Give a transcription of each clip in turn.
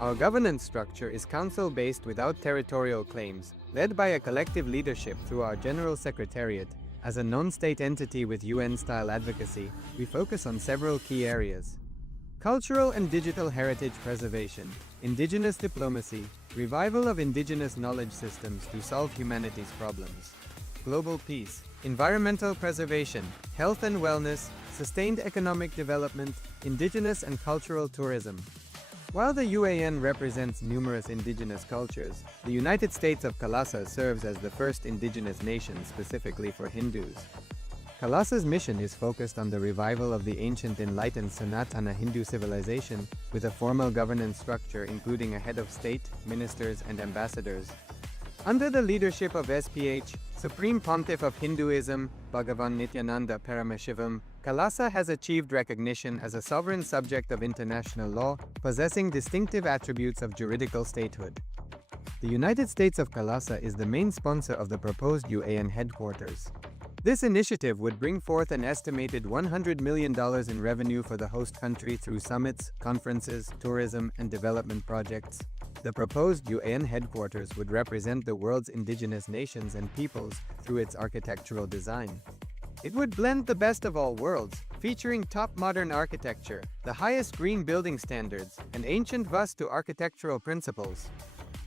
Our governance structure is council-based without territorial claims, led by a collective leadership through our General Secretariat. As a non-state entity with UN-style advocacy, we focus on several key areas. Cultural and digital heritage preservation, indigenous diplomacy, revival of indigenous knowledge systems to solve humanity's problems. Global peace, environmental preservation, health and wellness, sustained economic development, indigenous and cultural tourism. While the UAN represents numerous indigenous cultures, the United States of Kailasa serves as the first indigenous nation specifically for Hindus. Kailasa's mission is focused on the revival of the ancient enlightened Sanatana Hindu civilization with a formal governance structure including a head of state, ministers, and ambassadors. Under the leadership of SPH, Supreme Pontiff of Hinduism, BHAGAVAN Nithyananda Paramashivam, Kailasa has achieved recognition as a sovereign subject of international law, possessing distinctive attributes of juridical statehood. The United States of Kailasa is the main sponsor of the proposed UAN headquarters. This initiative would bring forth an estimated $100 million in revenue for the host country through summits, conferences, tourism, and development projects. The proposed UAN headquarters would represent the world's indigenous nations and peoples through its architectural design. It would blend the best of all worlds, featuring top modern architecture, the highest green building standards, and ancient Vastu architectural principles.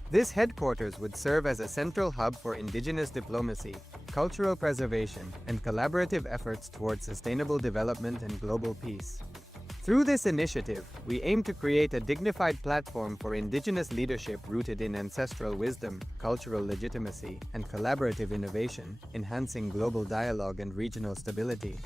This headquarters would serve as a central hub for indigenous diplomacy, cultural preservation, and collaborative efforts towards sustainable development and global peace. Through this initiative, we aim to create a dignified platform for indigenous leadership rooted in ancestral wisdom, cultural legitimacy, and collaborative innovation, enhancing global dialogue and regional stability.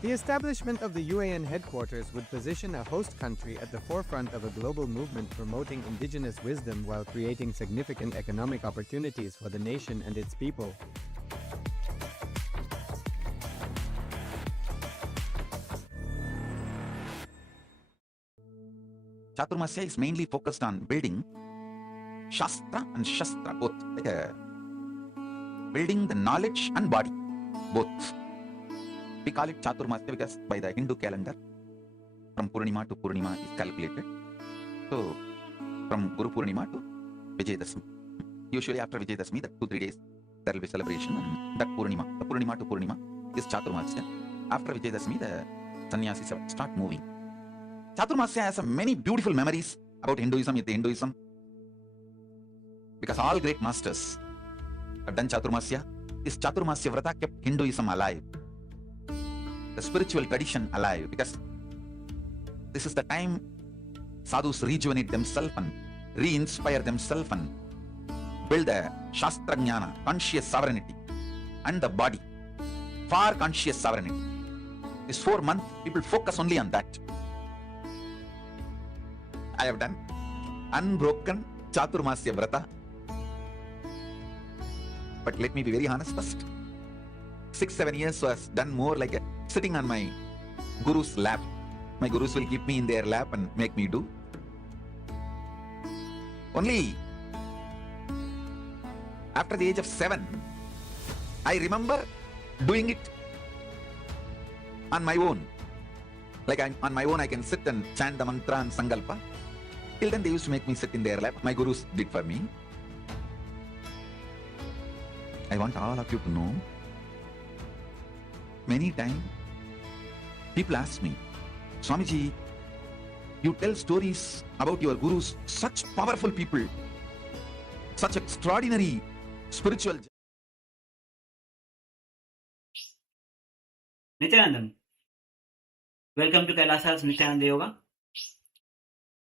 The establishment of the UAN headquarters would position a host country at the forefront of a global movement promoting indigenous wisdom while creating significant economic opportunities for the nation and its people. Chaturmasya is mainly focused on building Shastra and Shastra, both. Building the knowledge and body, both. We call it Chaturmasya because by the Hindu calendar, from Purnima to Purnima is calculated. So, from Guru Purnima to Vijayadashmi. Usually after Vijayadashmi, that 2-3 days, there will be celebration, and that Purnima, the Purnima to Purnima is Chaturmasya. After Vijayadashmi, the sannyasis start moving. Chaturmasya has many beautiful memories about Hinduism, Hinduism, because all great masters have done Chaturmasya. This Chaturmasya Vrata kept Hinduism alive, the spiritual tradition alive, because this is the time sadhus rejuvenate themselves and re-inspire themselves and build a Shastra Jnana, conscious sovereignty, and the body, far conscious sovereignty. This 4 months, people focus only on that. I have done unbroken Chaturmasya Vrata. But let me be very honest first. 6-7 years was done more like a sitting on my guru's lap. My gurus will keep me in their lap and make me do. Only after the age of 7, I remember doing it on my own. Like on my own, I can sit and chant the mantra and sankalpa. Till then, they used to make me sit in their lap. My gurus did for me. I want all of you to know, many times, people ask me, Swamiji, you tell stories about your gurus, such powerful people, such extraordinary spiritual. Nithyanandam, welcome to Kailasa's Nithyananda Yoga,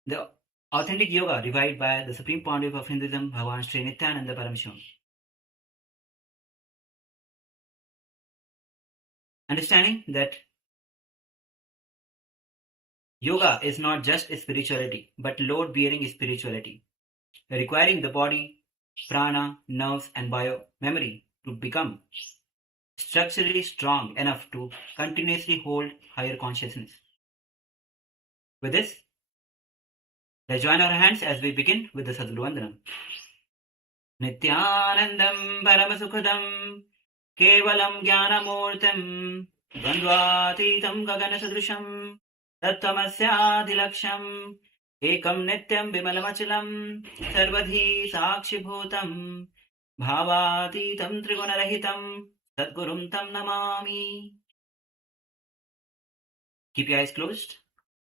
the authentic yoga revived by the Supreme Pontiff of Hinduism, Bhagavan Sri Nithyananda Paramashivam. Understanding that yoga is not just a spirituality, but load-bearing spirituality, requiring the body, prana, nerves, and bio-memory to become structurally strong enough to continuously hold higher consciousness. With this, let's join our hands as we begin with the Sadguru Vandanam. Nithyanandam Paramasukhadam Kevalam Jnanamurtam Dvandvatitam Gagana Sadrusham Tattamasya Dilaksham एकं नित्यं विमलमचलं सर्वधी साक्षिभूतं भावातीतं त्रिगुणरहितं सद्गुरुं तं Namami. Keep your eyes closed.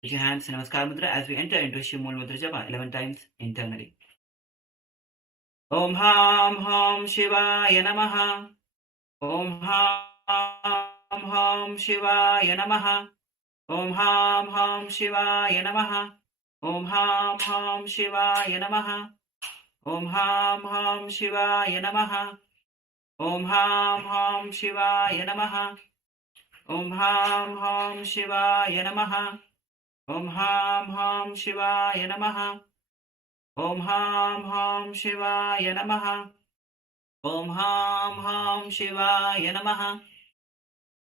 Put your hands in Namaskar Mudra as we enter into Shiv Mool Mudra Japa 11 times internally. Om Ham Ham Shivaya Namaha. Om Ham Ham Shivaya Namaha. Om Ham Ham Shivaya Namaha. Om Ham Ham Shivaya Namaha. Om Ham Ham Shivaya Namaha. Om Ham Ham Shivaya Namaha. Om Ham Ham Shivaya Namaha. Om Ham Ham Shivaya Namaha. Om Ham Ham Shivaya Namaha. Om Ham Ham Shivaya Namaha.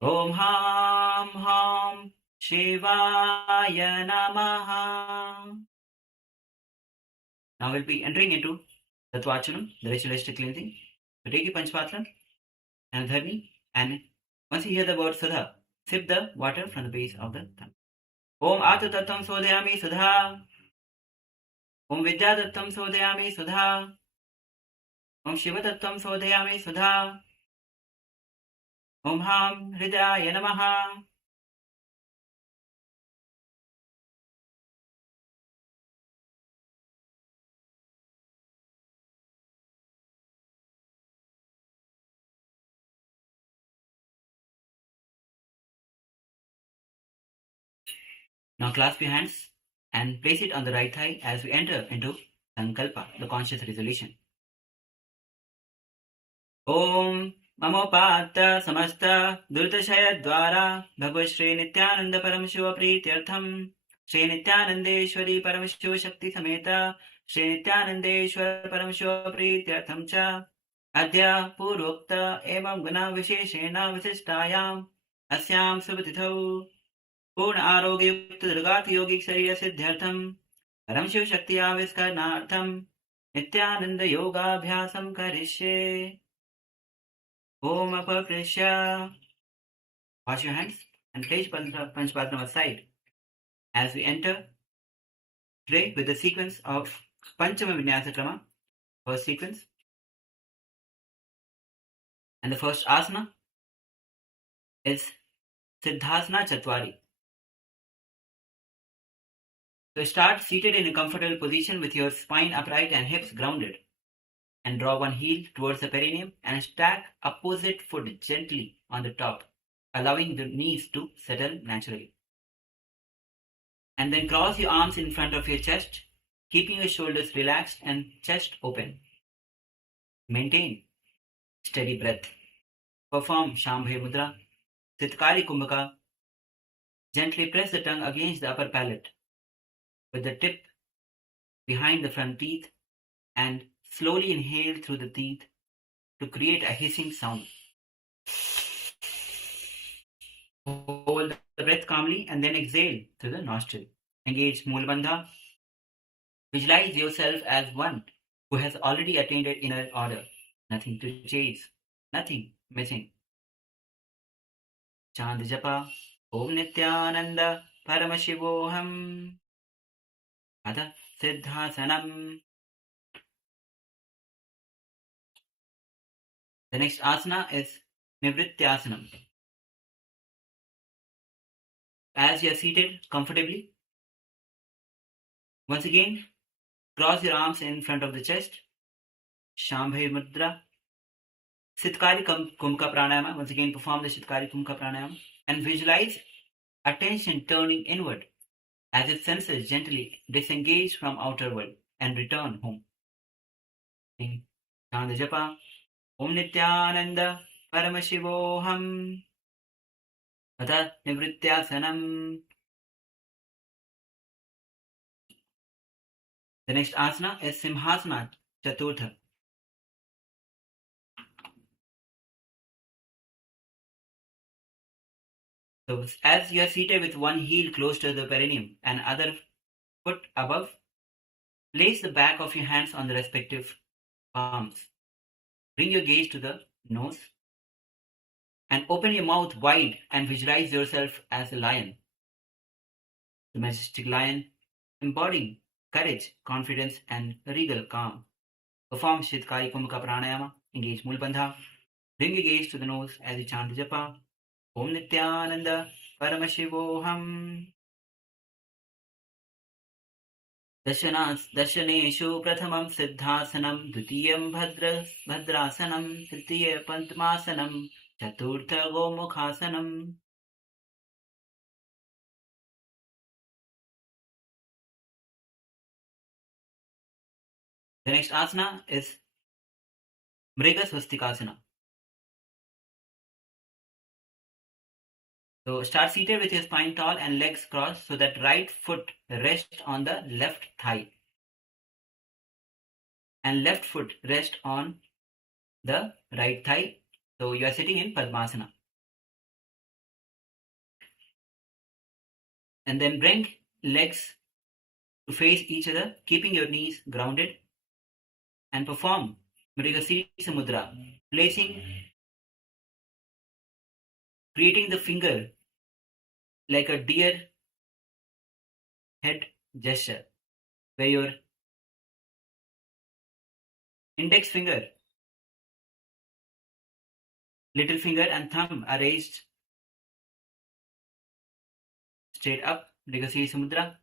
Om Ham Ham Shivaya Namaha. Now we'll be entering into Tattvachanam, the ritualistic cleansing. So take your Panchpatram and Dharmi, and once you hear the word Sudha, sip the water from the base of the thumb. Om Ata Tattvam Sodayami Sudha. Om Vidya Tattvam Sodayami Sudha. Om Shiva Tattvam Sodayami Sudha. Om Ham Hridaya Namaha. Now clasp your hands and place it on the right thigh as we enter into Sankalpa, the conscious resolution. Om Mamopata Samasta Durtashaya Dwara Bhagavad Shri Nithyananda Paramashiva Prityartham Shri Nithyanandeshwari Paramashiva Shakti Sameta Shri Nithyanandeshwar Paramashiva Prityartham Cha Adya Purokta Evam Guna Visheshena Visishtayam Asyam Subhatithau पूर्ण आरोग्य युक्त दुर्गात यौगिक शरीर सिद्ध्यर्थम परमशिव शक्ति आविष्करणार्थम नित्यानंद योगाभ्यासम करिष्ये. Om Apakrisha. Wash your hands and place Panchpatram aside as we enter today with the sequence of Panchama Vinyasa Krama, first sequence. And the first asana is Siddhasana Chatwari. So start seated in a comfortable position with your spine upright and hips grounded, and draw one heel towards the perineum and stack opposite foot gently on the top, allowing the knees to settle naturally. And then cross your arms in front of your chest, keeping your shoulders relaxed and chest open. Maintain steady breath. Perform Shambhavi Mudra, Sitkari Kumbhaka. Gently press the tongue against the upper palate with the tip behind the front teeth and slowly inhale through the teeth to create a hissing sound. Hold the breath calmly and then exhale through the nostril. Engage Mool Bandha. Visualize yourself as one who has already attained an inner order. Nothing to chase, nothing missing. Chant Japa. Om Nithyananda Paramashivoham. Atha Siddhasanam. The next asana is Nivrityasanam. As you are seated comfortably, once again, cross your arms in front of the chest. Shambhavi Mudra. Sitkari Kumbhaka Pranayama. Once again, perform the Sitkari Kumbhaka Pranayama. And visualize attention turning inward as its senses gently disengage from outer world and return home. Chant Japa. Om Nithyananda Paramashivoham. Atha Nivrityasanam. The next asana is Simhasana Chaturtha. So as you are seated with one heel close to the perineum and other foot above, place the back of your hands on the respective palms. Bring your gaze to the nose and open your mouth wide and visualize yourself as a lion. The majestic lion embodying courage, confidence, and regal calm. Perform Shitkari Kumbhaka Pranayama. Engage Mulbandha. Bring your gaze to the nose as you chant the japa. Om Nithyananda Paramashivoham. दर्शनेषु प्रथमं सिद्धासनं द्वितीयं भद्रासनं तृतीय पद्मासनं चतुर्थ गोमुखासनं. The next asana is Mriga Swastikasana. So start seated with your spine tall and legs crossed so that right foot rests on the left thigh and left foot rests on the right thigh. So you are sitting in Padmasana. And then bring legs to face each other, keeping your knees grounded, and perform Mrigasita Mudra, creating the finger like a deer head gesture, where your index finger, little finger and thumb are raised straight up. Mrigasita Mudra.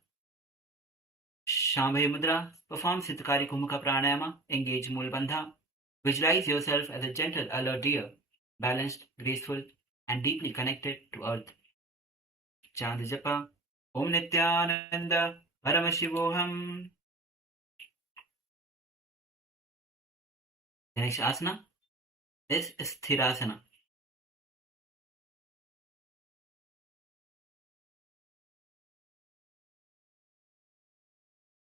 Shambhavi Mudra. Perform Siddhakari Kumbhaka Pranayama. Engage Mulbandha. Visualize yourself as a gentle, alert deer, balanced, graceful, and deeply connected to earth. Chant the japa. Om Nithyananda Paramashivoham. The next asana is Sthirasana.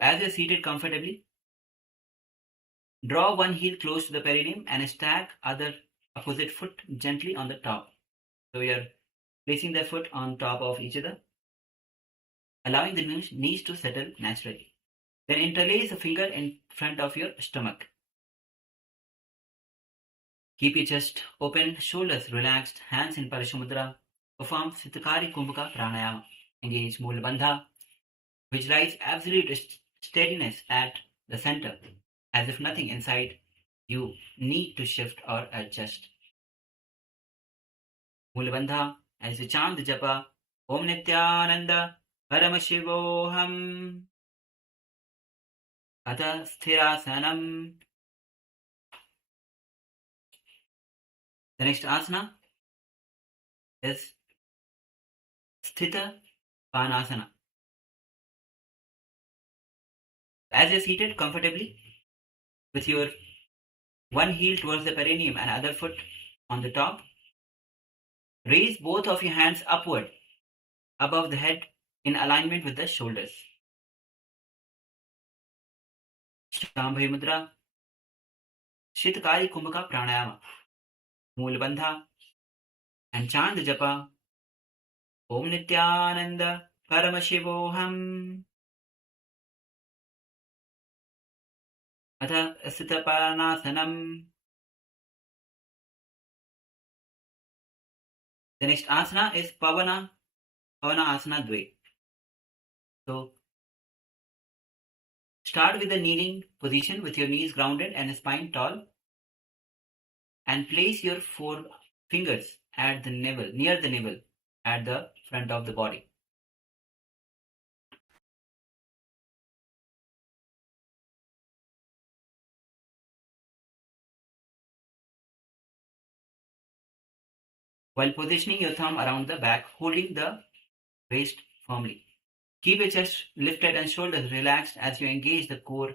As you're seated comfortably, draw one heel close to the perineum and stack other opposite foot gently on the top. So we are placing the foot on top of each other, allowing the knees to settle naturally. Then interlace a finger in front of your stomach. Keep your chest open, shoulders relaxed, hands in Parashamudra. Perform Siddhakari Kumbhaka Pranayama. Engage Mulabandha. Visualize absolute steadiness at the center, as if nothing inside you need to shift or adjust. Mulabandha, as you chant the japa, Om Nithyananda Paramashivoham. Atha Sthirasanam. The next asana is Sthita Panasana. As you're seated comfortably, with your one heel towards the perineum and other foot on the top, raise both of your hands upward above the head in alignment with the shoulders. Shambhavi Mudra. Shitkari Kumbhaka Pranayama. Mulbandha. And chant the japa. Om Nithyananda Paramashivoham. Atha Asita Paranasanam. The next asana is Pavana Asana Dve. So start with the kneeling position with your knees grounded and spine tall, and place your 4 fingers at the navel, near the navel, at the front of the body. While positioning your thumb around the back, holding the waist firmly. Keep your chest lifted and shoulders relaxed as you engage the core,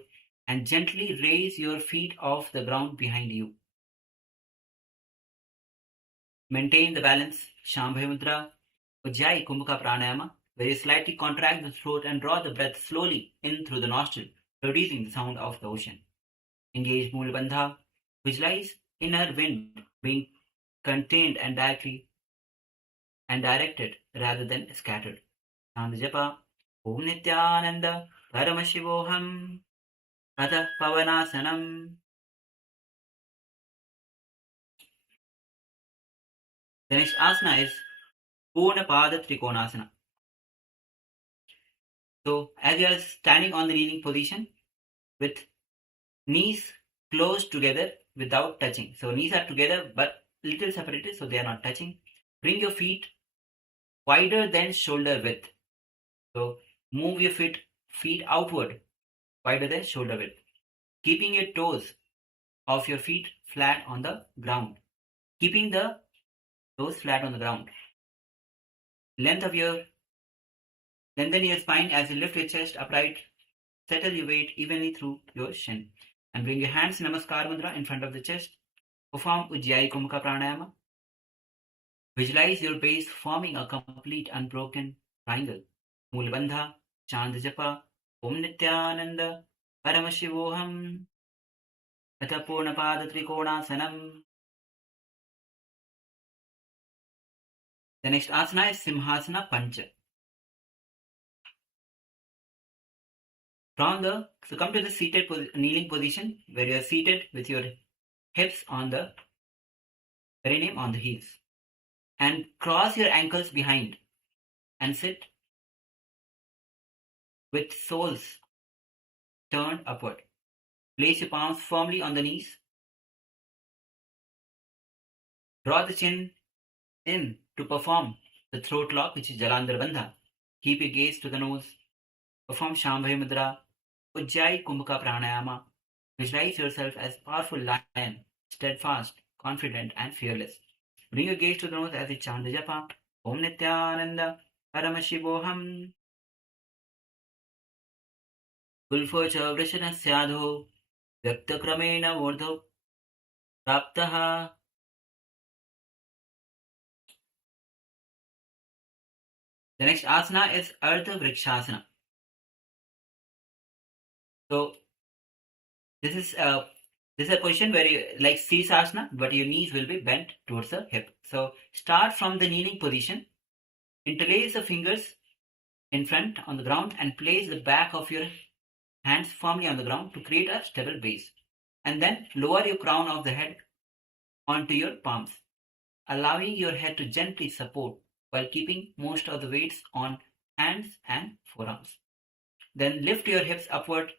and gently raise your feet off the ground behind you. Maintain the balance. Shambhavi Mudra. Ujjayi Kumbhaka Pranayama, where you slightly contract the throat and draw the breath slowly in through the nostril, producing the sound of the ocean. Engage Mulabandha. Visualize inner wind being contained and directed rather than scattered. Chant the japa. Om Nithyananda Paramashivoham. Atha Pavanasanam. The next asana is Purna Pada Trikonasana. So as you are standing on the kneeling position with knees close together without touching. So knees are together but little separated, so they are not touching. Bring your feet wider than shoulder width. So move your feet outward, wider than shoulder width, keeping your toes of your feet flat on the ground. Keeping the toes flat on the ground. Lengthen your spine as you lift your chest upright. Settle your weight evenly through your shin. And bring your hands Namaskar Mudra in front of the chest. Perform Ujjayi Kumka Pranayama. Visualize your base forming a complete unbroken triangle. Mool Bandha, Chand Japa, Om Nithyananda, Paramashivoham, Atha Purnapada Trikonasanam. The next asana is Simhasana Pancha. So come to the seated kneeling position where you are seated with your hips on the perineum on the heels. And cross your ankles behind and sit with soles turned upward. Place your palms firmly on the knees. Draw the chin in to perform the throat lock, which is Jalandhar Bandha. Keep your gaze to the nose. Perform Shambhavi Mudra, Ujjayi Kumbhaka Pranayama. Visualize yourself as powerful lion, steadfast, confident and fearless. Bring your gaze to the nose as you chant the japa. Om Nithyananda Paramashivoham. Kulfo cha vrishana syadho vyakta kramena murdho praptaha. The next asana is Ardha Vrikshasana. So this is a position where you like Sirsasana, but your knees will be bent towards the hip. So start from the kneeling position. Interlace the fingers in front on the ground and place the back of your hands firmly on the ground to create a stable base. And then lower your crown of the head onto your palms, allowing your head to gently support while keeping most of the weights on hands and forearms. Then lift your hips upward.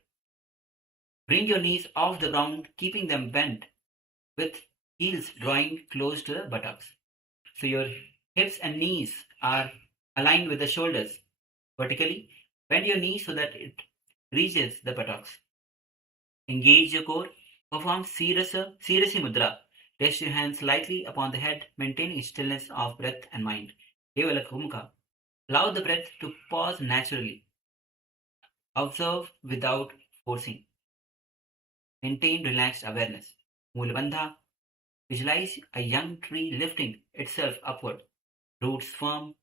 Bring your knees off the ground, keeping them bent with heels drawing close to the buttocks. So your hips and knees are aligned with the shoulders vertically. Bend your knees so that it reaches the buttocks. Engage your core. Perform Sirasi Mudra. Rest your hands lightly upon the head, maintaining stillness of breath and mind. Kevala Kumka. Allow the breath to pause naturally. Observe without forcing. Maintain relaxed awareness. Moolabandha. Visualize a young tree lifting itself upward. Roots firm.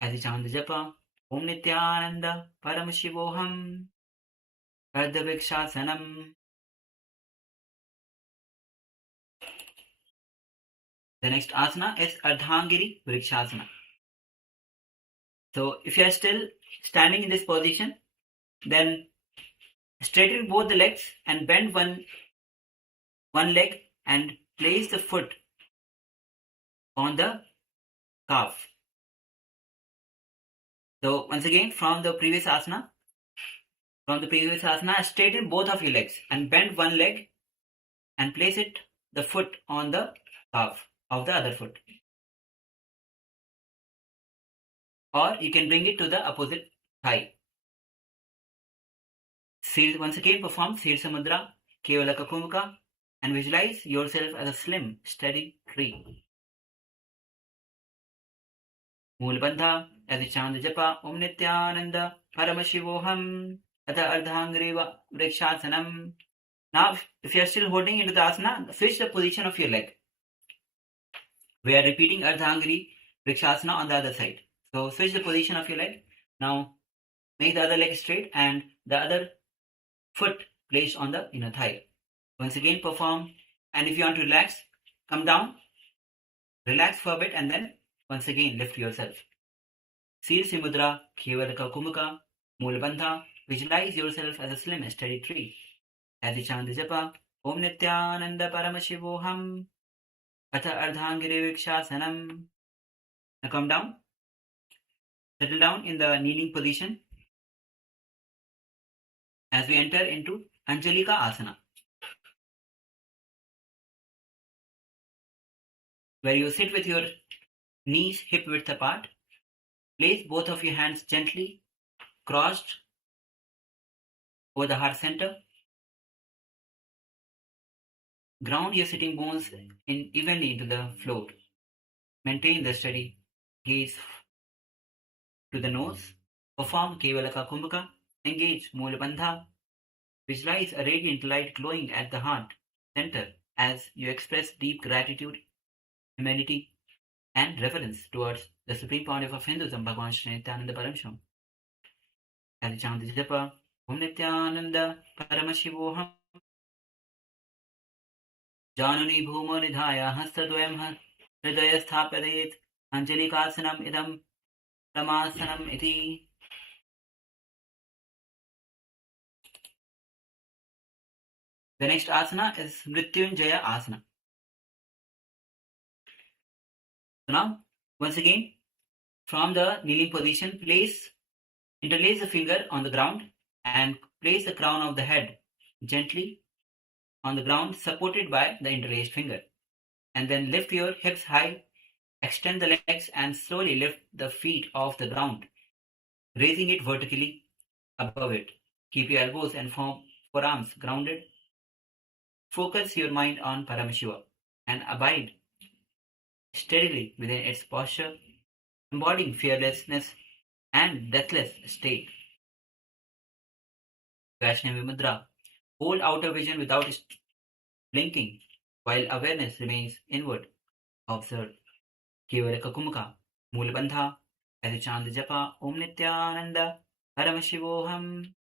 As you chant the japa. Om Nithyananda Paramashivoham. Ardha Vrikshasanam. The next asana is Ardhangiri Vrikshasana. So if you are still standing in this position, then straighten both the legs and bend one leg and place the foot on the calf. So once again from the previous asana, straighten both of your legs and bend one leg and place the foot on the calf of the other foot. Or you can bring it to the opposite thigh. Once again perform Sirsa Mudra, Kevala Kumbhaka, and visualize yourself as a slim, steady tree. Moolabandha, as you chant the japa, Om Nithyananda Paramashivoham, Atha Ardhangiri Vrikshasanam. Now, if you are still holding into the asana, switch the position of your leg. We are repeating Ardhangiri Vrikshasana on the other side. So switch the position of your leg. Now make the other leg straight and the other foot placed on the inner thigh. Once again perform, and if you want to relax, come down, relax for a bit and then once again lift yourself. Sirsi Mudra, Kevalaka Kumbhaka, Moolabandha. Visualize yourself as a slim and steady tree. As you chant the japa, Om Nithyananda Paramashivoham, Atha Ardhangiri Vrikshasanam. Now come down. Settle down in the kneeling position as we enter into Anjalika Asana, where you sit with your knees hip width apart. Place both of your hands gently crossed over the heart center. Ground your sitting bones evenly into the floor. Maintain the steady gaze to the nose. Perform Kevalaka Kumbhaka. Engage Mula Bandha. Visualize a radiant light glowing at the heart center as you express deep gratitude, humility, and reverence towards the Supreme Pontiff of Hinduism, Bhagavan Sri Nithyananda Paramasham. As you chant the japa, Om Nithyananda Paramashivoham. Janani Bhumo Nidhaya Hastadvayam Hridaya Sthapadayet Anjalikasanam Idam Ramasanam Iti. The next asana is Mrityunjaya Asana. So now, once again, from the kneeling position, interlace the finger on the ground and place the crown of the head gently on the ground, supported by the interlaced finger. And then lift your hips high, extend the legs, and slowly lift the feet off the ground, raising it vertically above it. Keep your elbows and forearms grounded. Focus your mind on Paramashiva and abide steadily within its posture, embodying fearlessness and deathless state. Vaishnavi Mudra. Hold outer vision without blinking, while awareness remains inward. Observe. Kevalaka Kumaka. Mulabandha. As you chant the japa, Om Nithyananda Paramashivoham.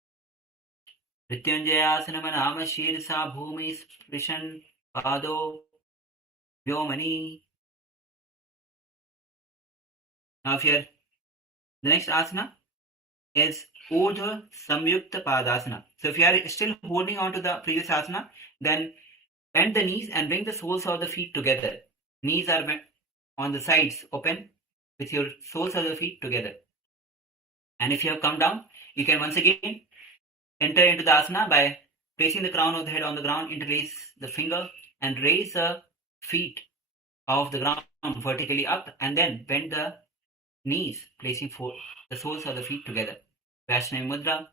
Mrityunjayasana Shirsa Bhumi Sprishan Pado Vyomani. Now here, the next asana is Urdhva Samyukta Padasana. So if you are still holding on to the previous asana, then bend the knees and bring the soles of the feet together. Knees are on the sides open with your soles of the feet together. And if you have come down, you can once again enter into the asana by placing the crown of the head on the ground, interlace the finger, and raise the feet off the ground vertically up, and then bend the knees, placing the soles of the feet together. Vaishnavi Mudra,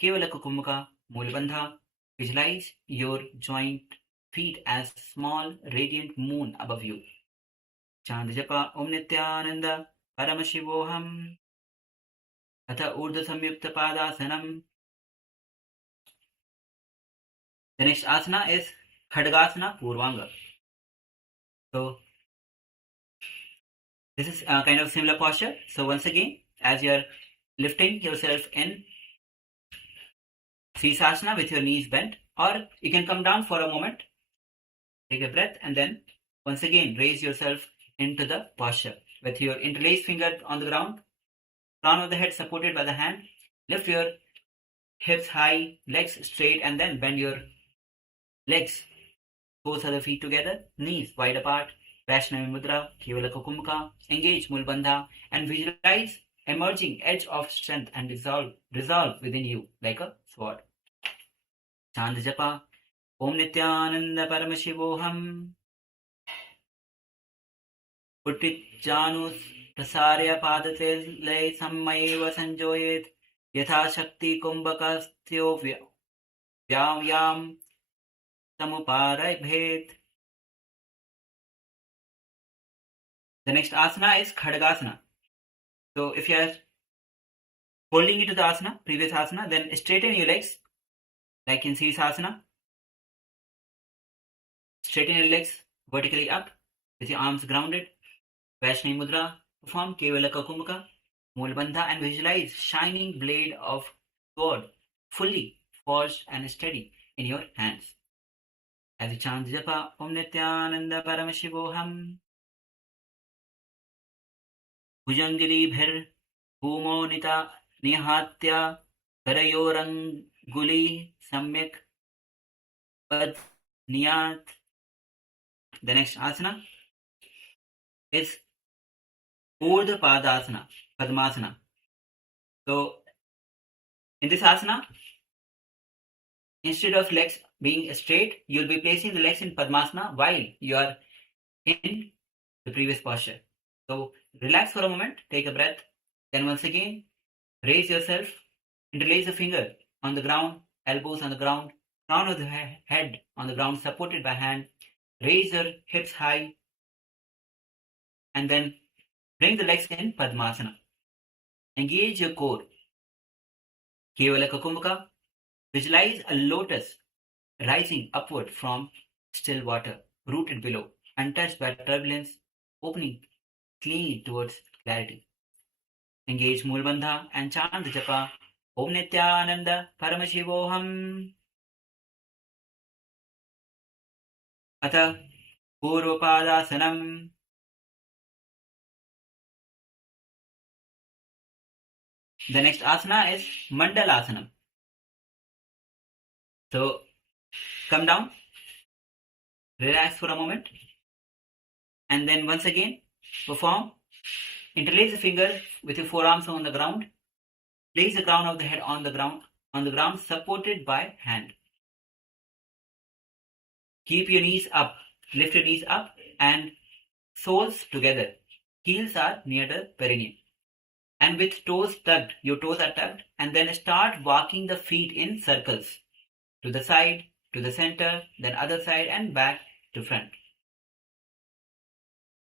Kevalaka Kumbhaka, Mulabandha. Visualize your joint feet as small radiant moon above you. Chant japa Om Nithyananda Paramashivoham. Atha Urdhva Samyukta Padasanam. The next asana is Khadgasana Purvanga. So this is a kind of similar posture. So once again, as you are lifting yourself in Sisasana with your knees bent, or you can come down for a moment, take a breath, and then once again raise yourself into the posture with your interlaced finger on the ground, crown of the head supported by the hand. Lift your hips high, legs straight, and then bend your legs, toes of the feet together, knees wide apart. Vaishnavi Mudra, Kevalaka Kumbhaka. Engage Mulabandha and visualize emerging edge of strength and resolve within you like a sword. Chant japa Om Nithyananda Paramashivoham. Uttit janus prasarya padate lay sammayeva sanjoyet yatha shakti kumbhakastyo vyam samuparabhet. The next asana is Khadgasana. So if you are holding into the asana, previous asana, then straighten your legs like in Sisasana. Straighten your legs vertically up with your arms grounded. Vaishnavi Mudra. Perform Kevalaka Kumbhaka, Mulabandha, and visualize shining blade of sword, fully forged and steady in your hands. As you chant japa Om Nithyananda Paramashivoham. Bhujangiri Bhumo Nita Nihatya Karayoranguli Samyak Pad Niyat. The next asana is Urdhva Padasana, Padmasana. So in this asana, Instead of legs being straight, you'll be placing the legs in Padmasana while you are in the previous posture. So relax for a moment, take a breath. Then once again, raise yourself, interlace the finger on the ground, elbows on the ground, crown of the head on the ground, supported by hand. Raise your hips high, and then bring the legs in Padmasana. Engage your core. Kevala Kumbhaka. Visualize a lotus rising upward from still water, rooted below, untouched by turbulence, opening clean towards clarity. Engage Mulbandha and chant the japa Om Nithyananda Paramashivoham. Atha Purvapadasanam. The next asana is Mandalasanam. So come down, relax for a moment, and then once again perform. Interlace the fingers with your forearms on the ground. Place the crown of the head on the ground supported by hand. Keep your knees up, lift your knees up and soles together. Heels are near the perineum. And with toes tucked, your toes are tucked, and then start walking the feet in circles. To the side, to the center, then other side and back to front.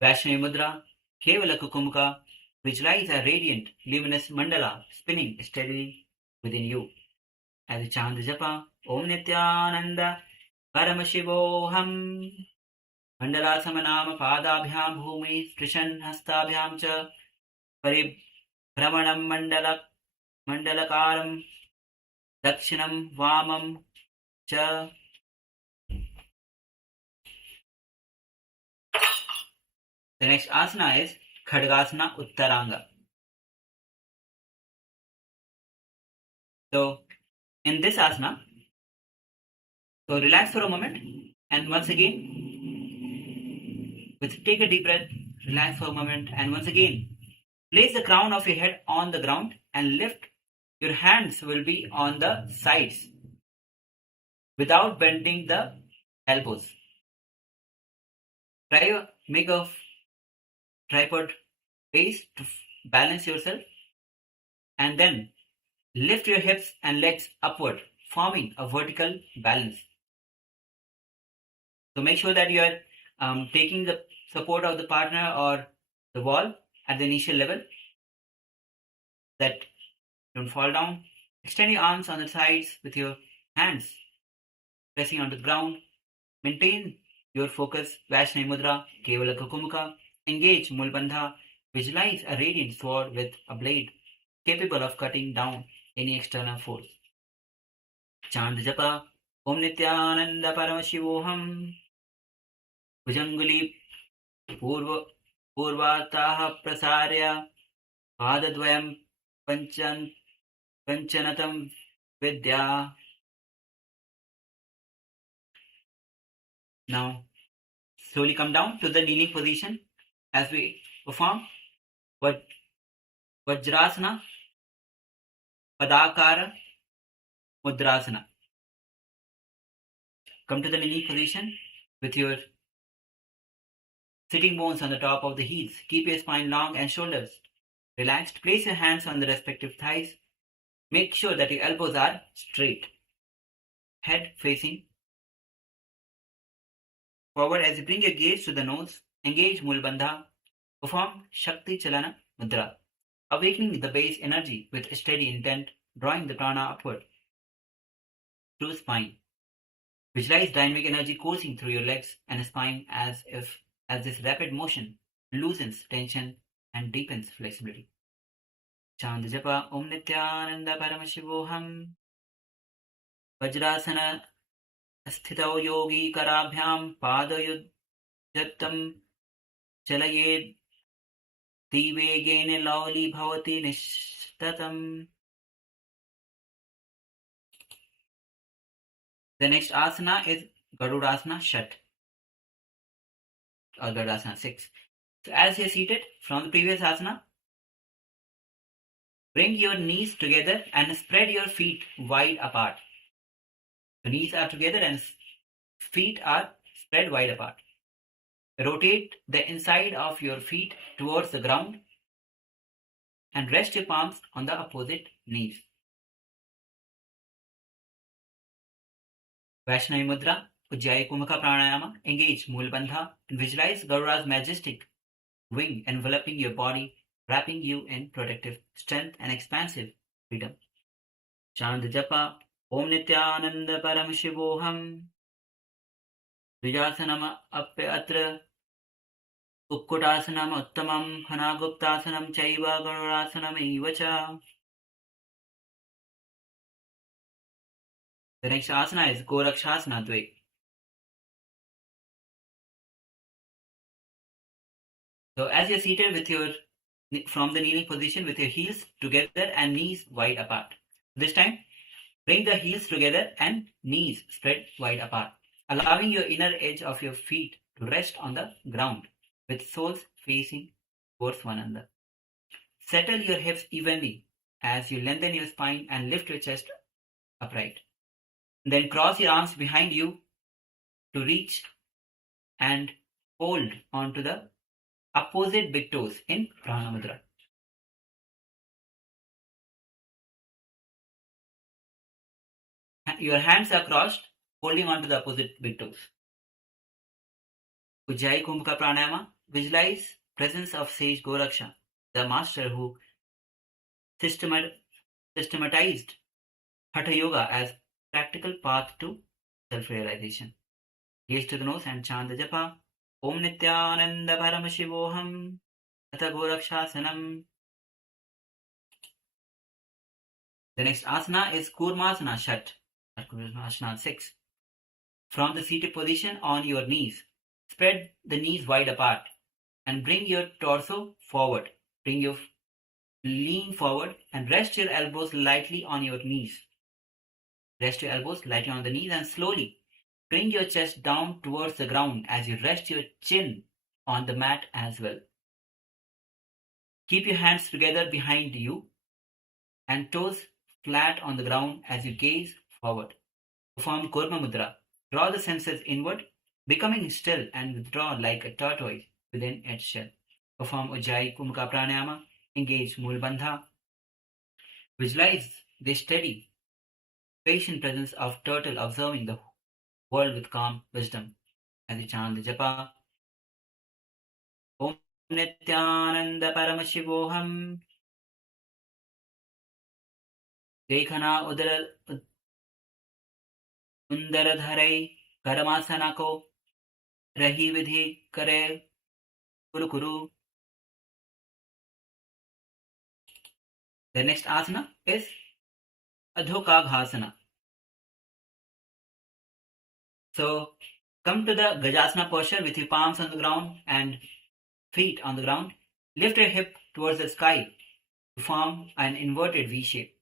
Vaishnavi Mudra, Kevala Kukumka, visualize a radiant, luminous mandala spinning steadily within you. As you chant the japa, Om Nithyananda Paramashivoham. Mandala Samanama Padabhyam Bhumi Strishan Hastabhyam Cha Paribhramanam Mandalakaram Dakshinam Vamam Cha. The next asana is Khadgasana Uttaranga. So, in this asana, so relax for a moment and once again, take a deep breath, relax for a moment and once again, place the crown of your head on the ground and lift. Your hands will be on the sides without bending the elbows. Make a tripod base to balance yourself and then lift your hips and legs upward, forming a vertical balance. So make sure that you are taking the support of the partner or the wall at the initial level, that don't fall down. Extend your arms on the sides with your hands pressing onto the ground. Maintain your focus. Vaishnavi Mudra, Kevala Kukumka. Engage Mulbandha. Visualize a radiant sword with a blade capable of cutting down any external force. Chant the japa Om Nithyananda Paramashivoham. Bhujanguli Purvataha Prasarya Padadvayam Panchanatam Vidya. Now, slowly come down to the kneeling position as we perform Vajrasana, Padakara, Mudrasana. Come to the kneeling position with your sitting bones on the top of the heels. Keep your spine long and shoulders relaxed. Place your hands on the respective thighs. Make sure that your elbows are straight. Head facing forward as you bring your gaze to the nose. Engage Mulbandha. Perform Shakti Chalana Mudra. Awakening the base energy with steady intent, drawing the prana upward through spine. Visualize dynamic energy coursing through your legs and spine as this rapid motion loosens tension and deepens flexibility. Chant the japa Om Nithyananda Paramashivoham. Vajrasana Asthitau Yogi Karabhyam Padayujyatam Chalayed Divegene Lauli Bhavati Nishtatam. The next asana is Garudasana Shat or Garudasana 6. So as you're seated from the previous asana, bring your knees together and spread your feet wide apart. The knees are together and feet are spread wide apart. Rotate the inside of your feet towards the ground and rest your palms on the opposite knees. Vaishnavi Mudra, Ujjayi Kumaka Pranayama, engage Mool Bandha and visualize Garuda's majestic wing enveloping your body, wrapping you in protective strength and expansive freedom. Chant the Japa, Om Nithyananda Paramashivoham, Vijasanam Apyatra, Ukkutasanam Uttamam, Hanaguptasanam Chaiva Garurasanam Ivacha. The next asana is Gorakshasana Dve. So as you're seated from the kneeling position with your heels together and knees wide apart. This time, bring the heels together and knees spread wide apart, allowing your inner edge of your feet to rest on the ground with soles facing towards one another. Settle your hips evenly as you lengthen your spine and lift your chest upright. Then cross your arms behind you to reach and hold onto the opposite big toes in Prana Mudra. Your hands are crossed, holding onto the opposite big toes. Ujjayi Kumbhaka Pranayama, visualize presence of Sage Goraksha, the master who systematized Hatha Yoga as practical path to self-realization. Gaze to the nose and chant the japa. Om Nithyananda Paramashivoham, Hatha Gorakshasanam. The next asana is Kurmasana Shat, Asana 6. From the seated position on your knees, spread the knees wide apart and bring your torso forward. Lean forward and rest your elbows lightly on your knees. Rest your elbows lightly on the knees and slowly bring your chest down towards the ground as you rest your chin on the mat as well. Keep your hands together behind you and toes flat on the ground as you gaze forward. Perform Kurma Mudra. Draw the senses inward, becoming still and withdraw like a tortoise within its shell. Perform Ujjayi Kumhaka Pranayama. Engage Mool Bandha. Visualize the steady, patient presence of turtle observing the world with calm wisdom. As you chant the japa. Om Nithyananda Paramashivoham. Dekhana Undaradharai Paramasana ko Rahi Vidhi Kare Kuru Kuru. The next asana is Adhokaghasana. So come to the Gajasana posture with your palms on the ground and feet on the ground. Lift your hip towards the sky to form an inverted V shape.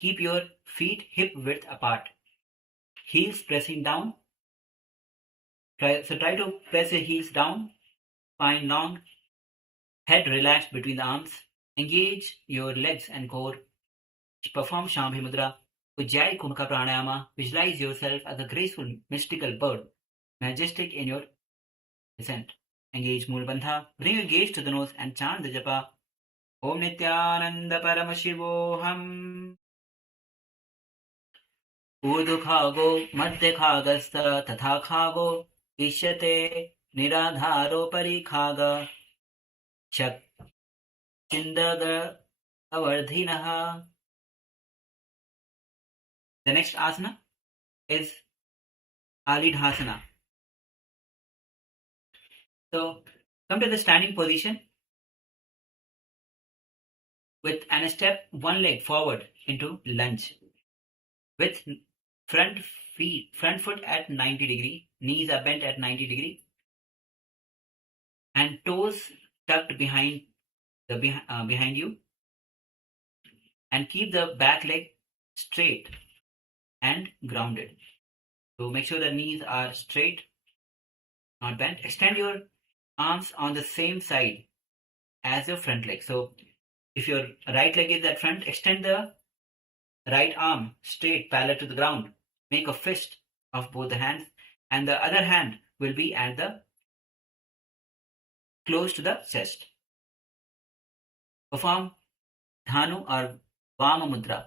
Keep your feet hip width apart. Heels pressing down. Try to press your heels down. Spine long. Head relaxed between the arms. Engage your legs and core. Perform Shambhi Mudra. Ujjayi Kumhaka Pranayama. Visualize yourself as a graceful, mystical bird, majestic in your descent. Engage Mool Bandha. Bring your gaze to the nose and chant the japa. Om Nithyananda Paramashivoham. Udukhago Madhyakagastha Tathakhago Ishyate Niradharo Parikhaga Chak Chindaga Avardhinaha. The next asana is Alidhasana. So come to the standing position with and step one leg forward into lunge with front foot at 90 degree, knees are bent at 90 degree, and toes tucked behind you, and keep the back leg straight and grounded. So make sure the knees are straight, not bent. Extend your arms on the same side as your front leg. So if your right leg is at front, extend the right arm straight parallel to the ground. make a fist of both the hands, and the other hand will be at the close to the chest. Perform Dhanu or Vama Mudra.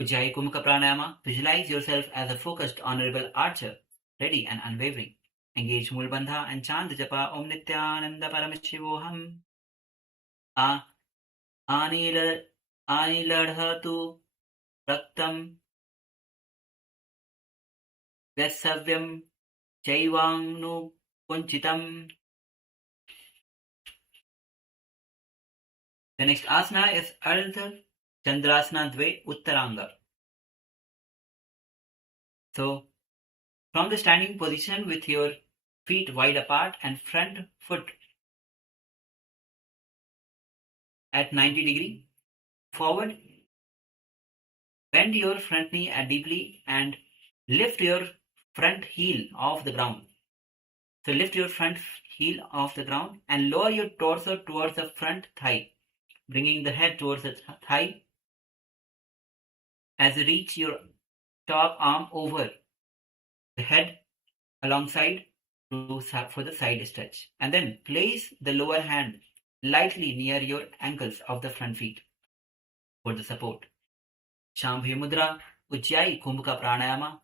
Ujjayi Kumaka Pranayama. Visualize yourself as a focused, honorable archer, ready and unwavering. Engage Mool Bandha and chant the japa Om Nithyananda Paramashivoham. Aniladhatu Raktam Vesavyam Chaivangnu Kunchitam. The next asana is Ardha Chandrasana Dve Uttaranga. So, from the standing position with your feet wide apart and front foot at 90 degree forward, bend your front knee deeply and lift your front heel off the ground. So lift your front heel off the ground and lower your torso towards the front thigh, bringing the head towards the thigh as you reach your top arm over the head alongside for the side stretch. And then place the lower hand lightly near your ankles of the front feet for the support. Shambhavi Mudra, Ujjayi Kumbhaka Pranayama.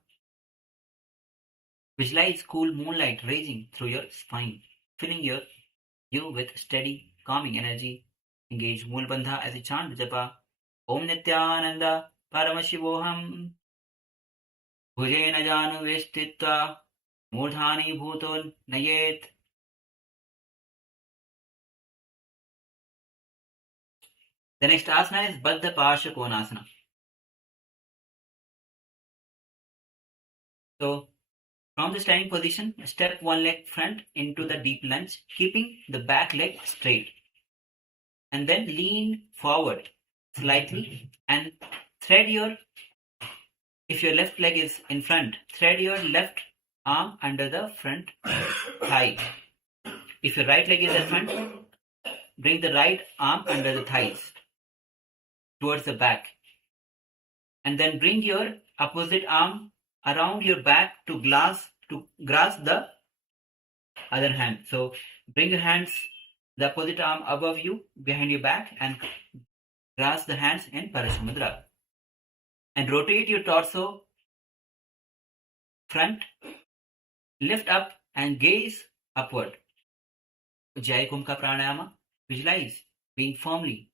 Visualize cool moonlight raging through your spine, filling you with steady, calming energy. Engage Mool Bandha as you chant the japa Om Nithyananda Paramashivoham. Bhujena Janu Vestitva Murdhani Bhuton Nayet. The next asana is Baddha Parsha Konasana. So, from the standing position, step one leg front into the deep lunge, keeping the back leg straight. And then lean forward slightly and thread if your left leg is in front, thread your left arm under the front thigh. If your right leg is in front, bring the right arm under the thighs towards the back. And then bring your opposite arm around your back to grasp the other hand. So bring your hands, the opposite arm above you, behind your back, and grasp the hands in Paramashiva Mudra. And rotate your torso front, lift up and gaze upward. Ujjayi Kumbhaka Pranayama. Visualize being firmly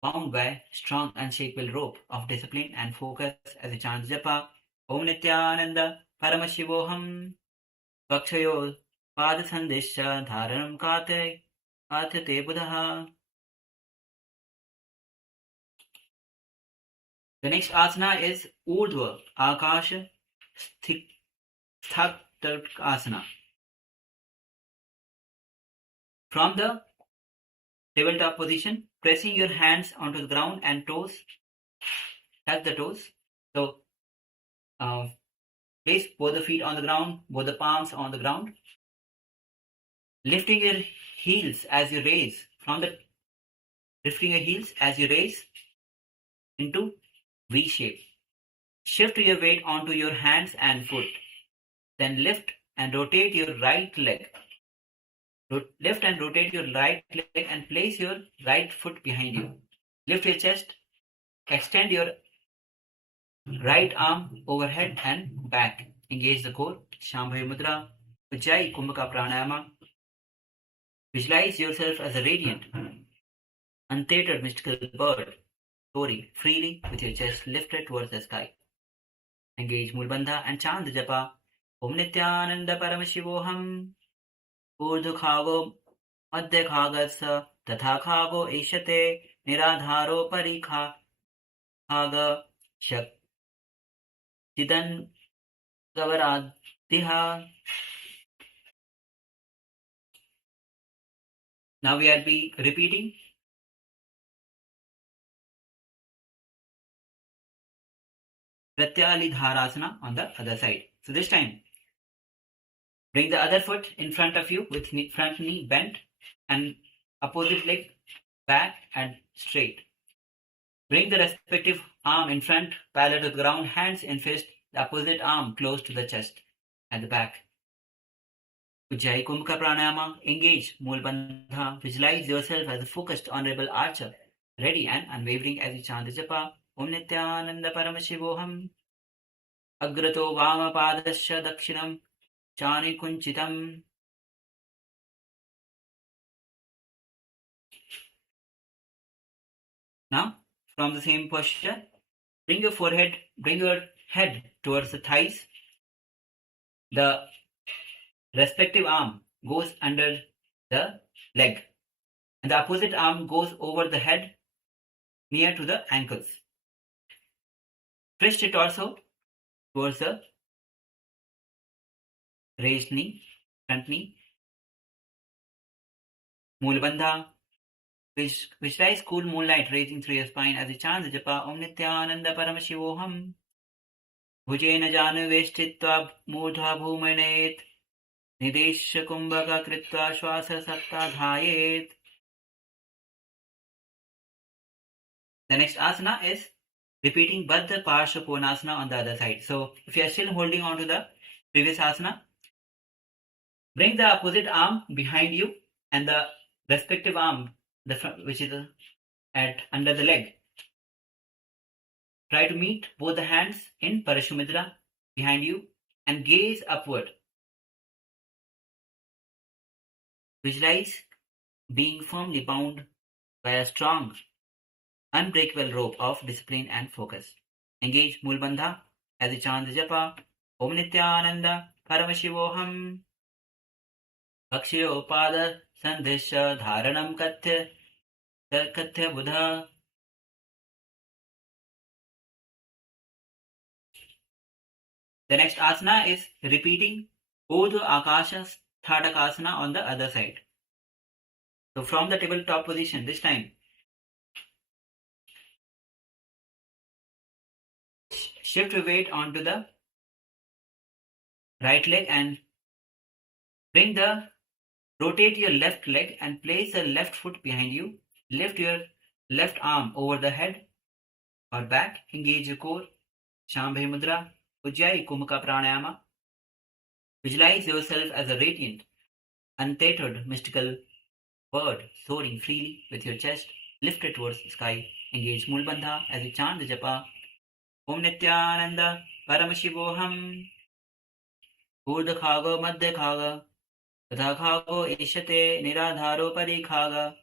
bound by strong unshakable rope of discipline and focus as a chant japa Om Nithyananda Paramashivoham. Vakshayo Padasandisha Dharanam Kate Buddha. The next asana is Urdhva Akasha Sthak From the tabletop position, pressing your hands onto the ground and toes, touch the toes. So, place both the feet on the ground, both the palms on the ground. Lifting your heels as you raise into V shape. Shift your weight onto your hands and foot. Then lift and rotate your right leg. Lift and rotate your right leg and place your right foot behind you. Lift your chest. Extend your right arm overhead and back. Engage the core. Shambhavi Mudra. Ujjayi Kumbhaka Pranayama. Visualize yourself as a radiant, untethered mystical bird, soaring freely with your chest lifted towards the sky. Engage Mool Bandha and chant the japa Om Nithyananda Paramashivoham. Urdhukhago Madhyakhagatsa Tathakhago Ishate Niradharo Parikha Haga Shak Chidan Gavaradhiha. Now we will be repeating Pratyali Dharasana on the other side. So this time, bring the other foot in front of you with front knee bent and opposite leg back and straight. Bring the respective arm in front, parallel to the ground, hands in fist, the opposite arm close to the chest at the back. Ujjayi Kumbhaka Pranayama, engage, Mool Bandha, visualize yourself as a focused, honorable archer, ready and unwavering as you chant the japa, Om Nithyananda Paramashivoham, Agrato Vama Padasya Dakshinam, Chani Kunchitam. Now, from the same posture, bring your head towards the thighs. The respective arm goes under the leg, and the opposite arm goes over the head near to the ankles. Twist it also towards the raised knee, front knee. Moolabandha. Visualize cool moonlight racing through your spine as you chant the japa Om Nithyananda Paramashivoham. Bhujena janu veshtitva mudha bhumanet. Nidesha kumbhaka kritva shwasa sakta dhayet. The next asana is repeating Baddha Parsha Konasana on the other side. So if you are still holding on to the previous asana, bring the opposite arm behind you and the respective arm, the front, which is at under the leg. Try to meet both the hands in Parashumidra behind you and gaze upward. Visualize being firmly bound by a strong, unbreakable rope of discipline and focus. Engage Moolbandha as you chant the japa Om Nithyananda Paramashivoham. Akshayopada Sandhisha Dharanam Kathya Buddha. The next asana is repeating Urdhva Akasha Sthatakasana on the other side. So from the tabletop position, this time, shift your weight onto the right leg and rotate your left leg and place the left foot behind you. Lift your left arm over the head or back. Engage your core. Shambhavi Mudra. Ujjayi Kumbhaka Pranayama. Visualize yourself as a radiant, untethered, mystical bird soaring freely with your chest lifted towards the sky. Engage Moolbandha as you chant the japa Om Nithyananda Paramashivoham. Urdhva Khaga Madhya Khaga Tadha Khago Ishate Niradharo Parikhaga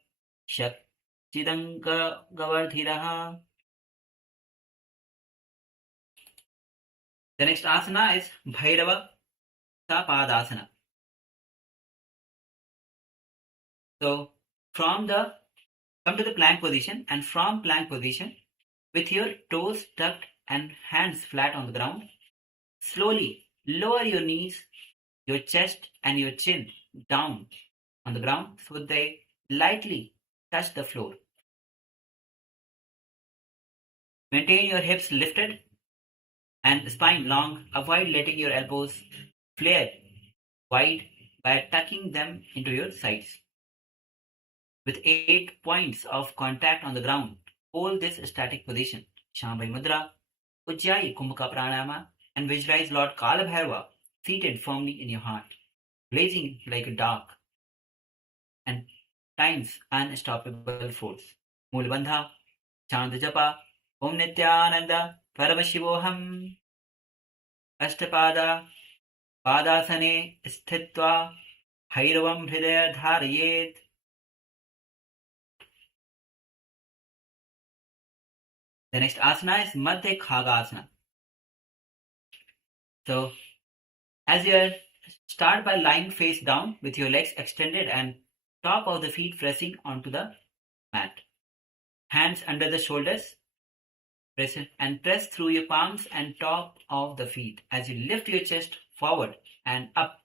Shakchidanga Gavardhiraha. The next asana is Bhairava Sapadasana. So come to the plank position, and from plank position, with your toes tucked and hands flat on the ground, slowly lower your knees, your chest and your chin down on the ground so they lightly touch the floor. Maintain your hips lifted and spine long. Avoid letting your elbows flare wide by tucking them into your sides. With 8 points of contact on the ground, hold this static position. Shambhavi Mudra, Ujjayi Kumbhaka Pranayama, and visualize Lord Kalabhairava seated firmly in your heart, blazing like a dark and time's unstoppable force. Moolbandha, chant the japa Om Nithyananda Paramashivoham. Ashtapada Padasane Sthitva Bhairavam Hridaya Dharayet. The next asana is Madhya Khaga Asana. So, as you start by lying face down with your legs extended and top of the feet pressing onto the mat. Hands under the shoulders. Press through your palms and top of the feet as you lift your chest forward and up.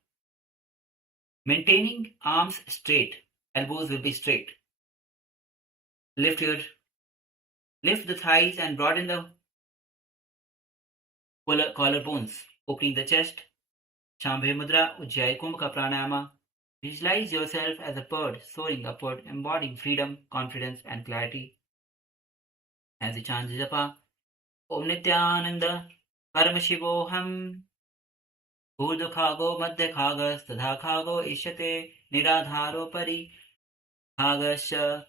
Maintaining arms straight, elbows will be straight. Lift the thighs and broaden the collarbones, opening the chest. Shambhavi Mudra, Ujjayi Kumbhaka Pranayama. Visualize yourself as a bird soaring upward, embodying freedom, confidence and clarity. as you chant japa. Om Nithyananda Paramashivoham Urdhakhago Madhyakhagas Tadhakhago Ishyate Niradharo Pari Bhagasya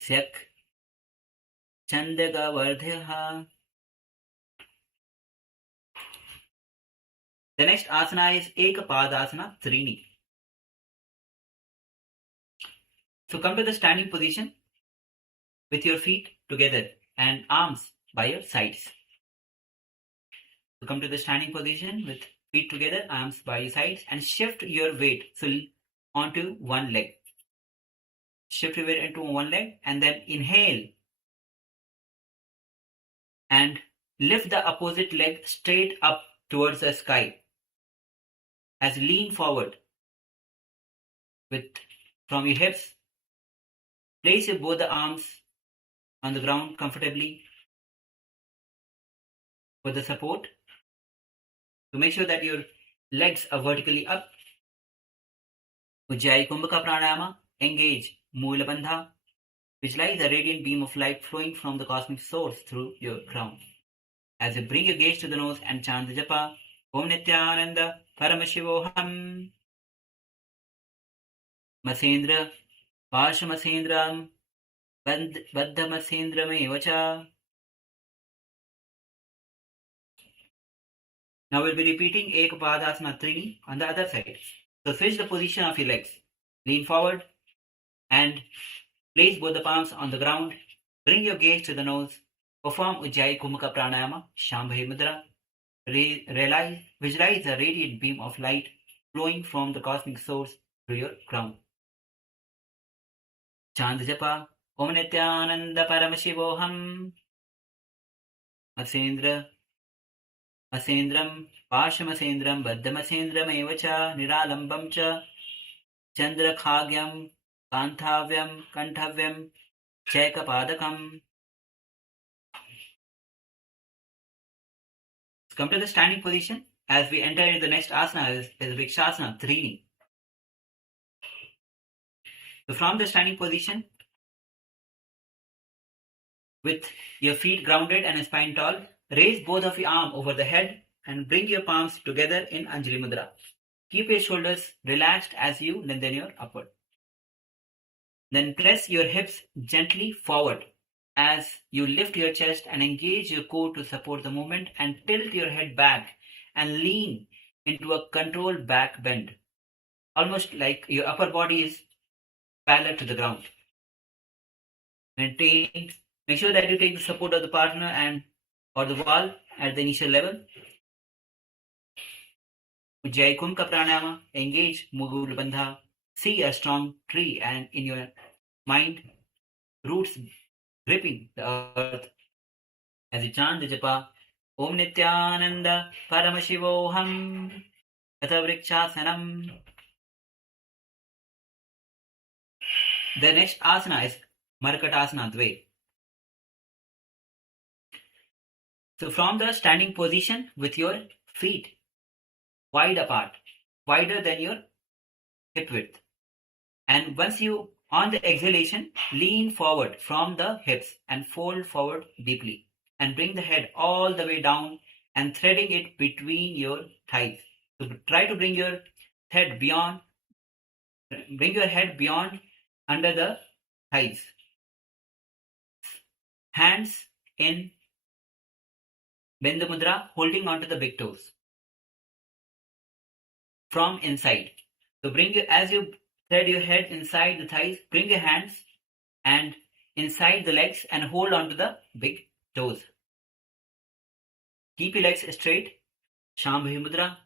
Syak Chandaga Vardhyaha. The next asana is Ekapadasana Trini. So come to the standing position with your feet together and arms by your sides. So come to the standing position with feet together, arms by your sides, and shift your weight onto one leg. Shift your weight into one leg and then inhale and lift the opposite leg straight up towards the sky. As lean forward from your hips. Place your both the arms on the ground comfortably for the support. To make sure that your legs are vertically up. Ujjayi Kumbhaka Pranayama. Engage Mula Bandha. Visualize the radiant beam of light flowing from the cosmic source through your crown. As you bring your gaze to the nose and chant the japa, Om Nithyananda Paramashivoham Masendra Pashamasendram Baddhamasendram. Now we'll be repeating Ekapadasana Trini on the other side. So switch the position of your legs. Lean forward and place both the palms on the ground. Bring your gaze to the nose. Perform Ujjayi Kumbhaka Pranayama, Shambhavi Mudra. Visualize the radiant beam of light flowing from the cosmic source through your crown. Chant japa, Om Nithyananda Paramashivoham Masendram Pashamasendram Baddhamasendram Evacha Niralambam Cha Chandrakhagyam Kanthavyam Kanthavyam Chaikapadakam. Come to the standing position as we enter into the next asana is Vrikshasana Trini. So from the standing position with your feet grounded and spine tall, raise both of your arms over the head and bring your palms together in Anjali Mudra. Keep your shoulders relaxed as you lengthen your upward. Then press your hips gently forward as you lift your chest and engage your core to support the movement, and tilt your head back and lean into a controlled back bend, almost like your upper body is parallel to the ground. Make sure that you take the support of the partner or the wall at the initial level. Ujjayi Kumbhaka Pranayama. Engage Mula Bandha. See a strong tree and in your mind, roots gripping the earth. As you chant the japa, Om Nithyananda Paramashivoham Vrikshāsanam. The next asana is Markatasana Dve. So from the standing position with your feet wide apart, wider than your hip width. And once you, on the exhalation, lean forward from the hips and fold forward deeply. And bring the head all the way down and threading it between your thighs. So try to bring your head beyond under the thighs. Hands in Bindu Mudra, holding onto the big toes from inside. So as you thread your head inside the thighs, bring your hands and inside the legs and hold onto the big toes. Keep your legs straight. Shambhavi Mudra.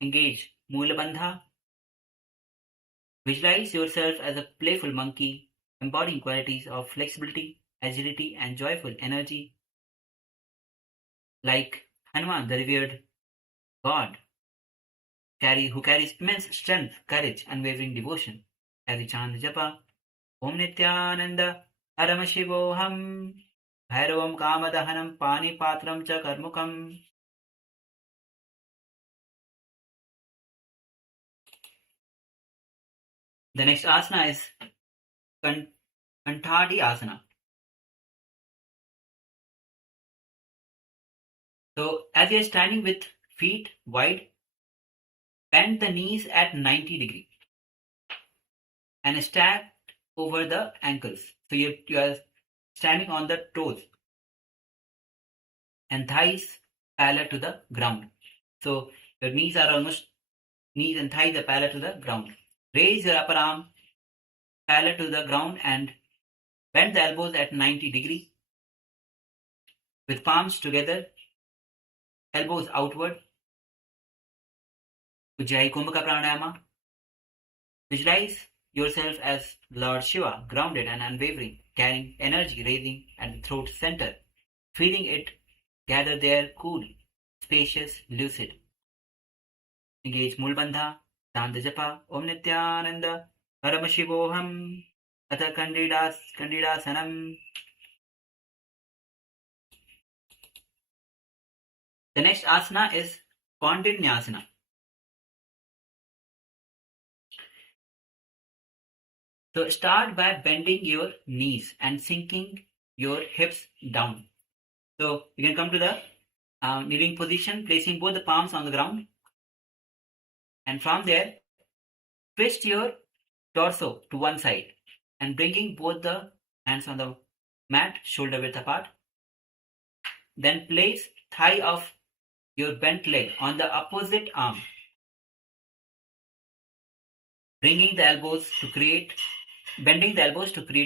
Engage Mula Bandha. Visualize yourself as a playful monkey, embodying qualities of flexibility, agility, and joyful energy, like Hanuman, the revered god, who carries immense strength, courage, and unwavering devotion. As you chant the japa, Om Nithyananda Paramashivoham Bhairavam Kamadahanam Panipatram Cha Karmukam. The next asana is Kantadi Asana. So as you're standing with feet wide, bend the knees at 90 degrees and stack over the ankles. So you are standing on the toes and thighs parallel to the ground. So your knees and thighs are parallel to the ground. Raise your upper arm parallel to the ground and bend the elbows at 90 degrees with palms together, elbows outward. Ujjayi Kumbhaka Pranayama. Visualize yourself as Lord Shiva, grounded and unwavering, carrying energy raising at the throat center, feeling it gather there cool, spacious, lucid. Engage Mulbandha, Chanta Japa, Om Nithyananda, Paramashivoham, Atha Kandidasanam. The next asana is Kundalini. So start by bending your knees and sinking your hips down. So you can come to the kneeling position, placing both the palms on the ground. And from there, twist your torso to one side and bringing both the hands on the mat, shoulder width apart. Then place thigh of your bent leg on the opposite arm, bending the elbows to create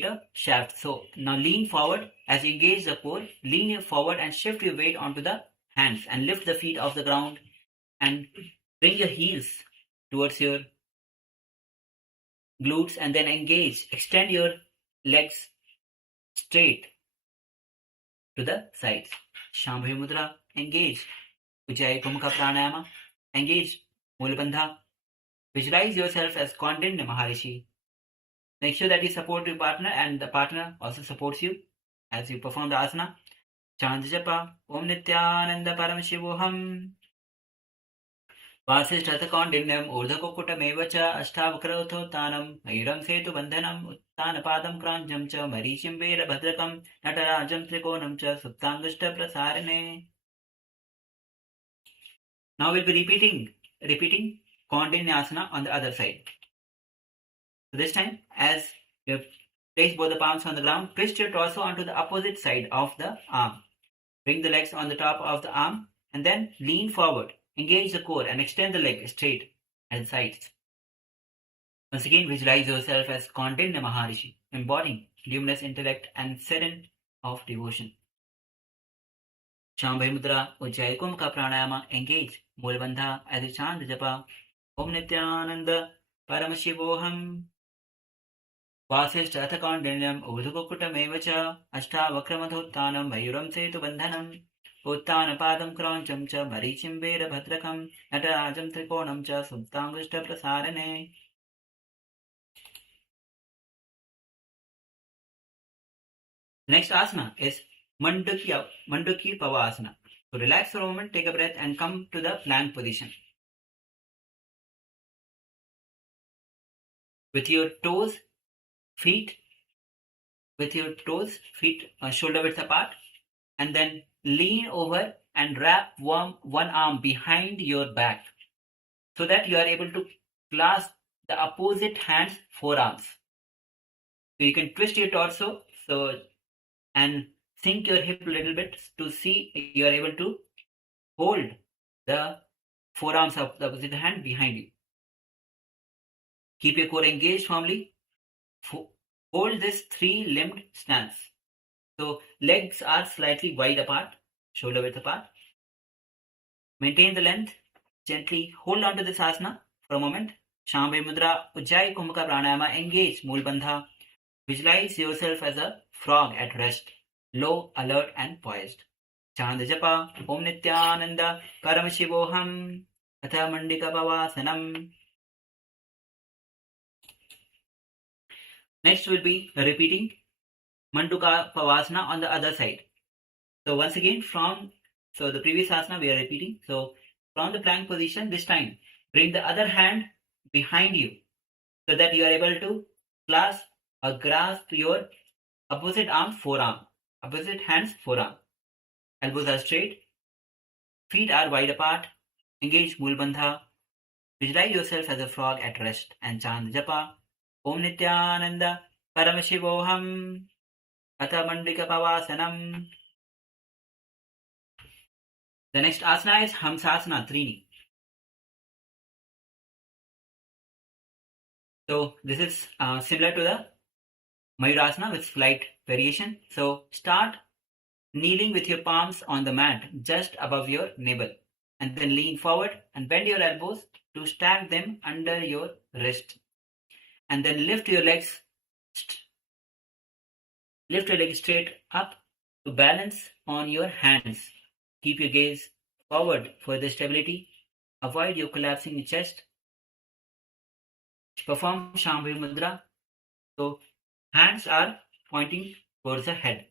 a shaft. So now lean forward as you engage the core, lean forward and shift your weight onto the hands and lift the feet off the ground and bring your heels towards your glutes and then engage. Extend your legs straight to the sides. Shambhavi Mudra, engage. Ujjayi Kumbhaka Pranayama, engage. Mulabandha. Visualize yourself as Kundalini Maharishi. Make sure that you support your partner and the partner also supports you as you perform the asana. Chant Japa, Om Nithyananda Paramashivoham. Vasishthatha Kundalinim Urdhakukutam Evacha Ashtavakrathotanam Ayuram Setu Bandhanam Uttanapadam Kranjam Cha Marishim Vera Bhadrakam Natarajam Trikonam Cha Suptangashta Prasarane. Now we'll be repeating Kundalini asana on the other side. So this time, as you place both the palms on the ground, twist your torso onto the opposite side of the arm. Bring the legs on the top of the arm and then lean forward. Engage the core and extend the leg straight at the sides. Once again, visualize yourself as Kundalini Maharishi, embodying luminous intellect and serene of devotion. Shambhavi Mudra, Ujjayi Kumbhaka Pranayama, engage. Mulabandha as you chant the japa. Om Nithyananda Paramashivoham. Vasishthatha Kundalinim Urdhakukutam Evacha Ashtavakrathotanam Mayuram Setu Bandhanam Uttanapadam Krancham Cha Marichim Vera Bhadrakam Natarajam Trikonam Cha Suptangashta Prasarane. Next asana is Mandukya Pavasana. So relax for a moment, take a breath and come to the plank position. With your toes, feet shoulder width apart, and then lean over and wrap one arm behind your back so that you are able to clasp the opposite hand's forearms. So you can twist your torso and sink your hip a little bit to see you are able to hold the forearms of the opposite hand behind you. Keep your core engaged firmly. Hold this three-limbed stance. So legs are slightly wide apart, shoulder width apart. Maintain the length. Gently hold on to this asana for a moment. Shambhavi Mudra, Ujjayi Kumbhaka Pranayama, engage Mulbandha. Visualize yourself as a frog at rest, low, alert and poised. Chant Japa, Om Nithyananda Paramashivoham, Atha Mandika Pavasanam. Next we'll be repeating Manduka Pavasana on the other side. So once again the previous asana we are repeating. So from the plank position, this time bring the other hand behind you so that you are able to grasp your opposite hand's forearm. Elbows are straight. Feet are wide apart. Engage Mool Bandha. Visualize yourself as a frog at rest and chant japa. Om Nithyananda Paramashivoham Atha Mandika Pavasanam. The next asana is Hamsasana Trini. So this is similar to the Mayurasana with slight variation. So start kneeling with your palms on the mat just above your navel, and then lean forward and bend your elbows to stack them under your wrist, and then lift your legs straight up to balance on your hands. Keep your gaze forward for the stability. Avoid your collapsing the chest. Perform Shambhavi Mudra. So hands are pointing towards the head.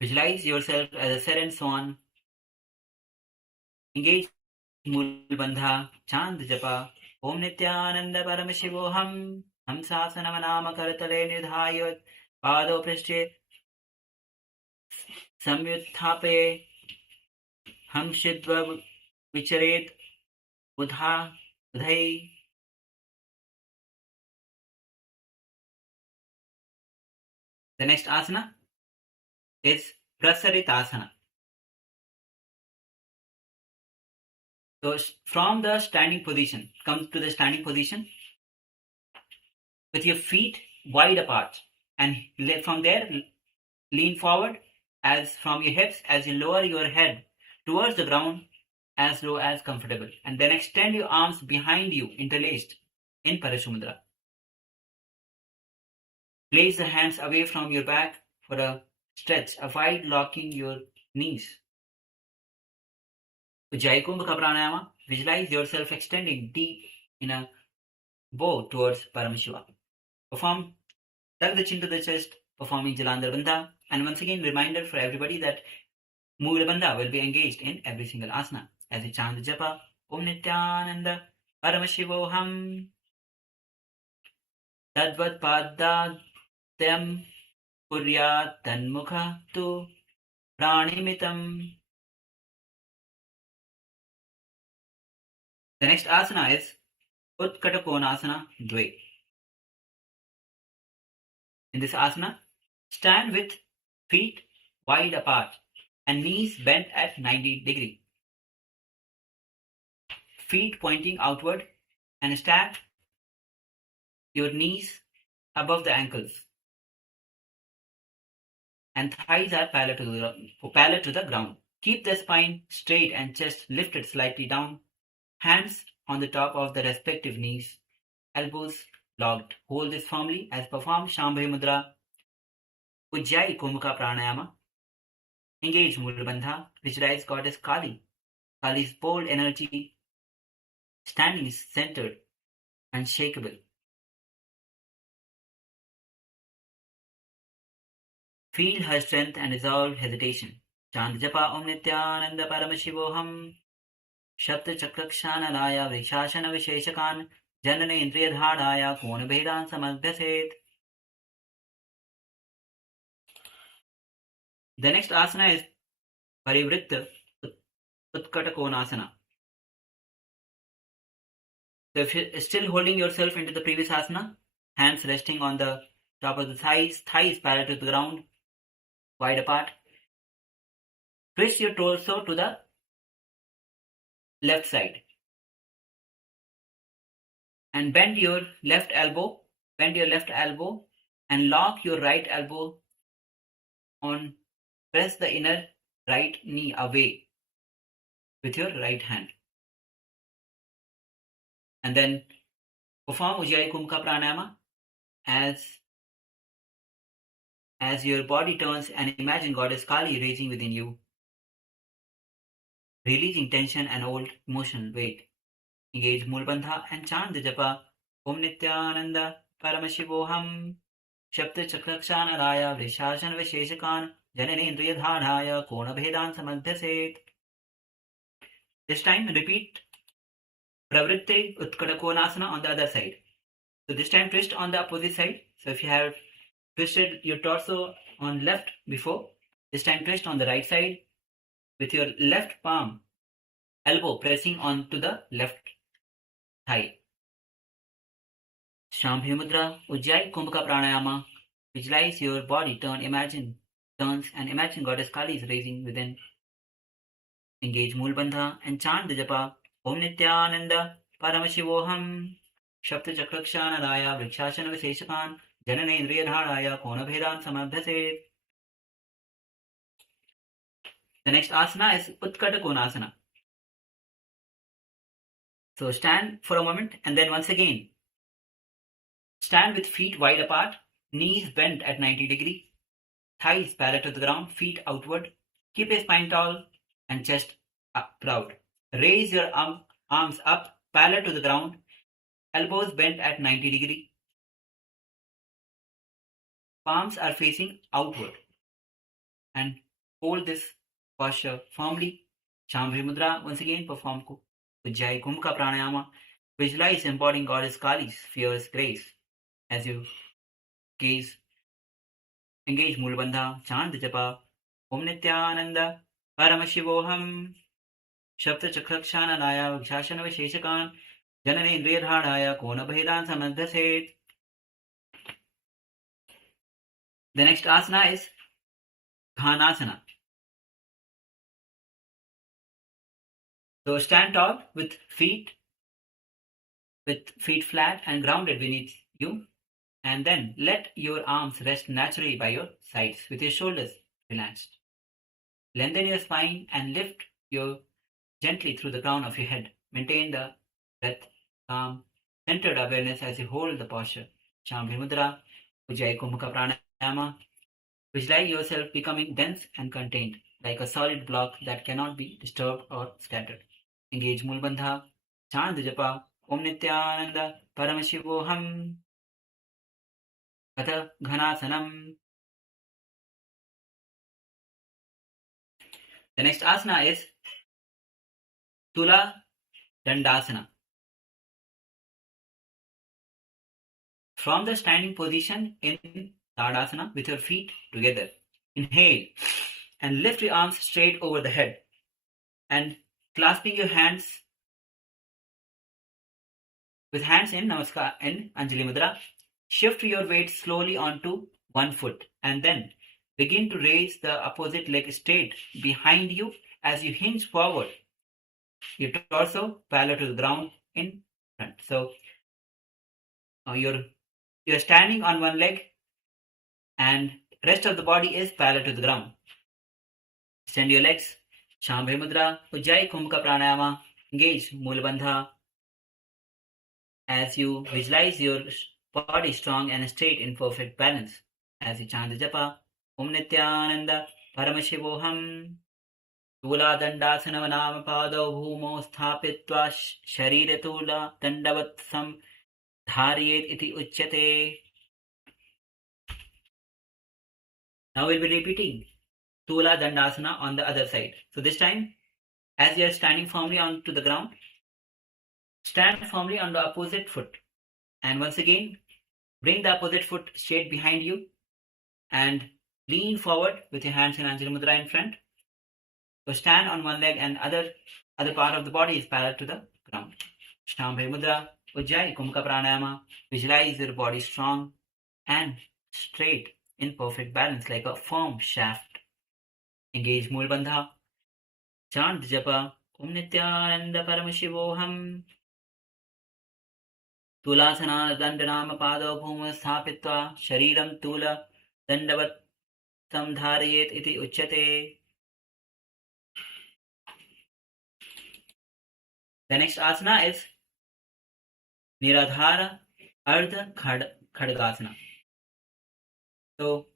Visualize yourself as a serene swan. Engage Mool Bandha. Chant Japa. Om Nithyananda Paramashivoham. Hamsasana Manama Karatale Nidhayat. Pado Prishche. Samyutthape. Hamshidva Vicharet. Udha. Udhai. The next asana is Prasaritasana. So from the standing position, come to the standing position with your feet wide apart, and from there lean forward as from your hips as you lower your head towards the ground as low as comfortable, and then extend your arms behind you interlaced in Parashumudra. Place the hands away from your back for a stretch. Avoid locking your knees. Ujjayi Kumbhaka Pranayama. Visualize yourself extending deep in a bow towards Paramashiva. Perform, tuck the chin to the chest, performing Jalandhar Bandha. And once again, reminder for everybody that Mula Bandha will be engaged in every single asana. As you chant the japa, Om Nithyananda Paramashivoham Tadvat Padatyam Puryat Tanmukha Tu Pranimitam. The next asana is Utkatakonasana Dve. In this asana, stand with feet wide apart and knees bent at 90 degrees. Feet pointing outward, and stack your knees above the ankles. And thighs are parallel to the ground. Keep the spine straight and chest lifted slightly down. Hands on the top of the respective knees. Elbows locked. Hold this firmly as perform Shambhavi Mudra. Ujjayi Kumbhaka Pranayama. Engage Mula Bandha. Visualize Goddess Kali. Kali's bold energy. Standing is centered, unshakable. Feel her strength and resolve hesitation. Chant japa Om Nithyananda Paramashivoham. Shapta Chakrakshanalaya Vrikshashana Visheshakan Janane Indriyadhadaya Kona Bhedan Samadhyaset. The next asana is Parivritta Utkatakonasana. So if you're still holding yourself into the previous asana, hands resting on the top of the thighs parallel to the ground, wide apart. Twist your torso to the left side and bend your left elbow and lock your right elbow on. Press the inner right knee away with your right hand. And then perform Ujjayi Kumbhaka Pranayama as your body turns, and imagine Goddess Kali raging within you, releasing tension and old emotional weight. Engage Mula Bandha and chant the japa Om Nithyananda Paramashivoham Shapta Chakrakshanalaya Vrishashan Visheshakan Janane Indriyadhadaya Kona Bhedan Samadhyaset. This time repeat Pravritti Utkatakonasana on the other side. So this time twist on the opposite side. So if you have twisted your torso on left before, this time twist on the right side. with your left palm, elbow pressing onto the left thigh. Shambhi Mudra, Ujjayi Kumbhaka Pranayama. Visualize your body turns and imagine Goddess Kali is raising within. Engage Mool Bandha and chant the japa Om Nithyananda Paramashivoham Shapta Chakrakshanadaya Vrikshashana Visheshakan Janane Indriyadharaya Kona Bhedan Samardhase. The next asana is Utkata Konasana. So stand for a moment and then once again stand with feet wide apart, knees bent at 90 degrees, thighs parallel to the ground, feet outward. Keep your spine tall and chest up, proud. Raise your arms up parallel to the ground, elbows bent at 90 degrees. Palms are facing outward. And hold this posture firmly. Shambhi Mudra, once again perform Ujjayi Kumbhaka Pranayama. Visualize embodying Goddess Kali's fierce grace. As you gaze, engage Mool Bandha, chant the japa Om Nithyananda Paramashivoham Shapta Chakrakshanadaya Vrikshashana Visheshakan Janane Indriyadharaya Kona Bhedan Samardhase. The next asana is Dhanasana. So stand tall with feet flat and grounded beneath you, and then let your arms rest naturally by your sides with your shoulders relaxed. Lengthen your spine and lift you gently through the crown of your head. Maintain the breath, calm, centered awareness as you hold the posture. Shambhi Mudra, Ujjayi Kumbhaka Pranayama. Visualize yourself becoming dense and contained, like a solid block that cannot be disturbed or scattered. Engage Mool Bandha, chant the japa Om Nithyananda Paramashivoham Atha Ghanasanam. The next asana is Tula Dandasana. From the standing position in Tadasana with your feet together, inhale and lift your arms straight over the head and clasping your hands with hands in Namaskar in Anjali Mudra, shift your weight slowly onto one foot and then begin to raise the opposite leg straight behind you as you hinge forward. Your torso parallel to the ground in front. So you're standing on one leg and rest of the body is parallel to the ground. Extend your legs. Shambhi Mudra, Ujjayi Kumbhaka Pranayama. Engage Mool Bandha as you visualize your body strong and straight in perfect balance. As you chant the japa Om Nithyananda Paramashivoham Tula Dandasana Vanama Pado Bhumo Sthapitva Sharira Tula Dandavat Sam Dhariyet Iti Uchyate. Now we'll be repeating Tula Dandasana on the other side. So this time, as you are standing firmly onto the ground, stand firmly on the opposite foot. And once again, bring the opposite foot straight behind you and lean forward with your hands in Anjali Mudra in front. So stand on one leg and other part of the body is parallel to the ground. Shambhi Mudra, Ujjayi Kumbhaka Pranayama. Visualize your body strong and straight in perfect balance like a firm shaft. Engage Mool Bandha. Chant japa Om Nithyananda Paramashivoham Tulasana Dandanama Pado Bhuma Sthapitva Shariram Tula Dandavat Samdharayet Iti Uchyate. The next asana is Niradhara Ardha Khadgasana. So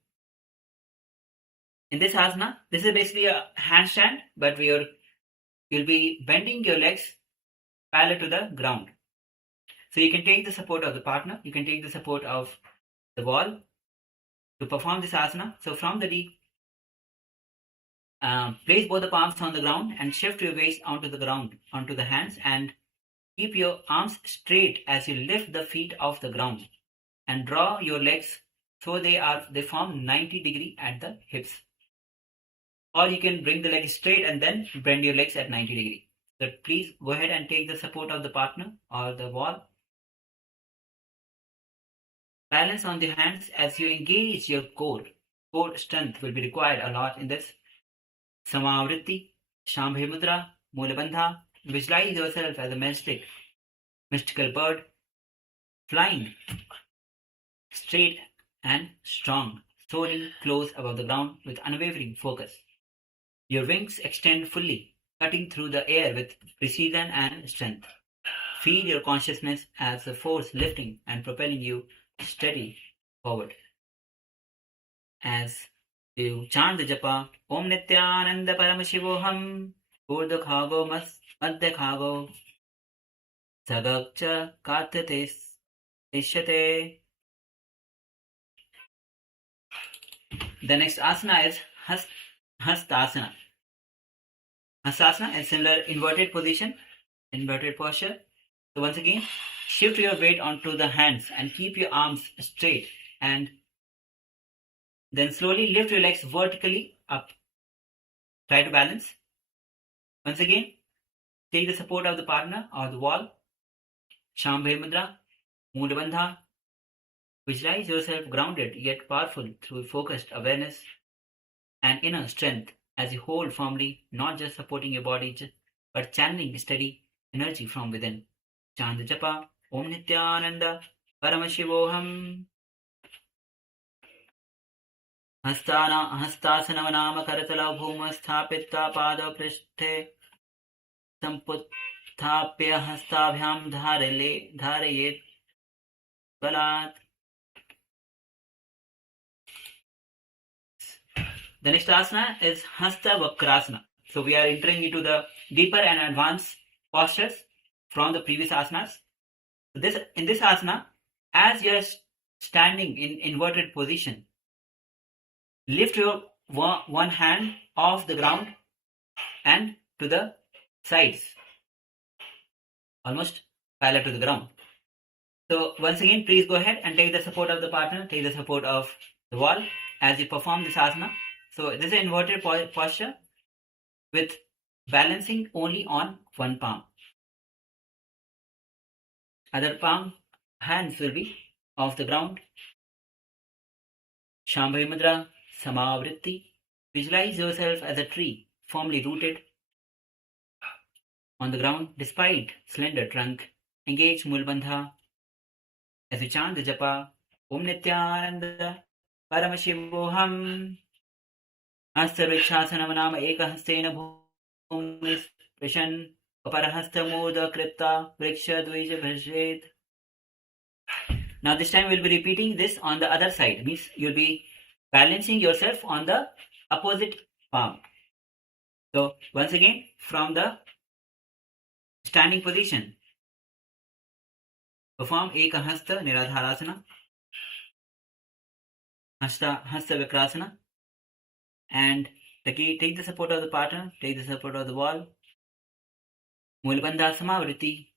in this asana, this is basically a handstand, but you'll be bending your legs parallel to the ground. So you can take the support of the partner, you can take the support of the wall to perform this asana. So from the deep, place both the palms on the ground and shift your waist onto the ground, onto the hands, and keep your arms straight as you lift the feet off the ground and draw your legs so they form 90 degree at the hips. or you can bring the leg straight and then bend your legs at 90 degrees. So please go ahead and take the support of the partner or the wall. Balance on the hands as you engage your core. Core strength will be required a lot in this. Samavritti, Shambhe Mudra, Mulabandha. Visualize yourself as a mystical bird, flying straight and strong, soaring close above the ground with unwavering focus. Your wings extend fully, cutting through the air with precision and strength. Feel your consciousness as the force lifting and propelling you steady forward. As you chant the japa, Om Nithyananda Paramashivoham, Urdhakhago Madhyakhago, Sagakcha Kartates Ishyate. The next asana is Hastasana. Hastasana is similar inverted position, inverted posture. So once again, shift your weight onto the hands and keep your arms straight, and then slowly lift your legs vertically up. Try to balance. Once again, take the support of the partner or the wall. Shambhe Mudra, Mudabandha. Visualize yourself grounded yet powerful through focused awareness and inner strength as you hold firmly, not just supporting your body, but channeling steady energy from within. Chant the japa, Om Nithyananda Paramashivoham. Hastasana Nama Karatala Bhuma Sthapita Pada Prishthe Samputhapya Hastabhyam Dharayet Balat. The next asana is Hasta Vakrasana. So we are entering into the deeper and advanced postures from the previous asanas. In this asana, as you are standing in inverted position, lift your one hand off the ground and to the sides, almost parallel to the ground. So once again, please go ahead and take the support of the partner, take the support of the wall as you perform this asana. So this is an inverted posture with balancing only on one palm. Other palm hands will be off the ground. Shambhavi Mudra, Samavritti. Visualize yourself as a tree firmly rooted on the ground despite slender trunk. Engage Mulbandha as you chant the japa, Om Nithyananda Paramashivoham. Hastavrikshasanam nama ekahastena bhumi sprishan aparahasta moda kripta vriksha dvija bhajret. Now this time we'll be repeating this on the other side. Means you'll be balancing yourself on the opposite palm. So once again, from the standing position, perform ekahasta niradharasana, hasta vikrasana, and take the support of the partner, take the support of the wall. Mulbandha Samavritti,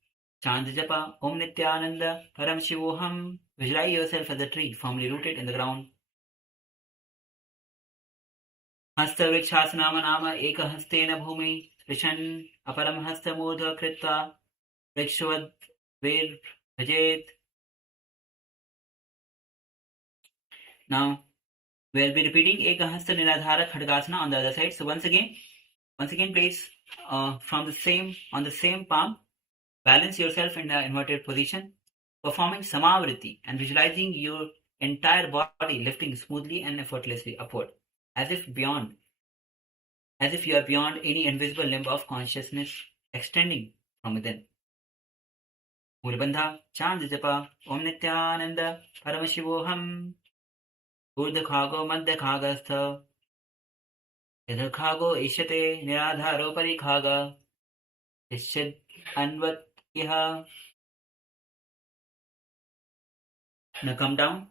chant the japa, Om Nithyananda Paramashivoham. Visualize yourself as a tree firmly rooted in the ground. Hasta Vrikshasana Nama Ekahastena Bhumi Sprishan Aparam Hasta Modha Krita Vrikshavad Ver Bhajet. Now we'll be repeating Ekahasta Niradhara Khadgasana on the other side. So once again place on the same palm, balance yourself in the inverted position, performing Samavritti and visualizing your entire body lifting smoothly and effortlessly upward, as if you are beyond any invisible limb of consciousness extending from within. Mulbandha, chant the japa, Om Nithyananda Paramashivoham. Urdhakhago Madhyakhaga Yadhakhago Ishyate Niradharo Parikhaga Ishyad Anvatyaha. Now come down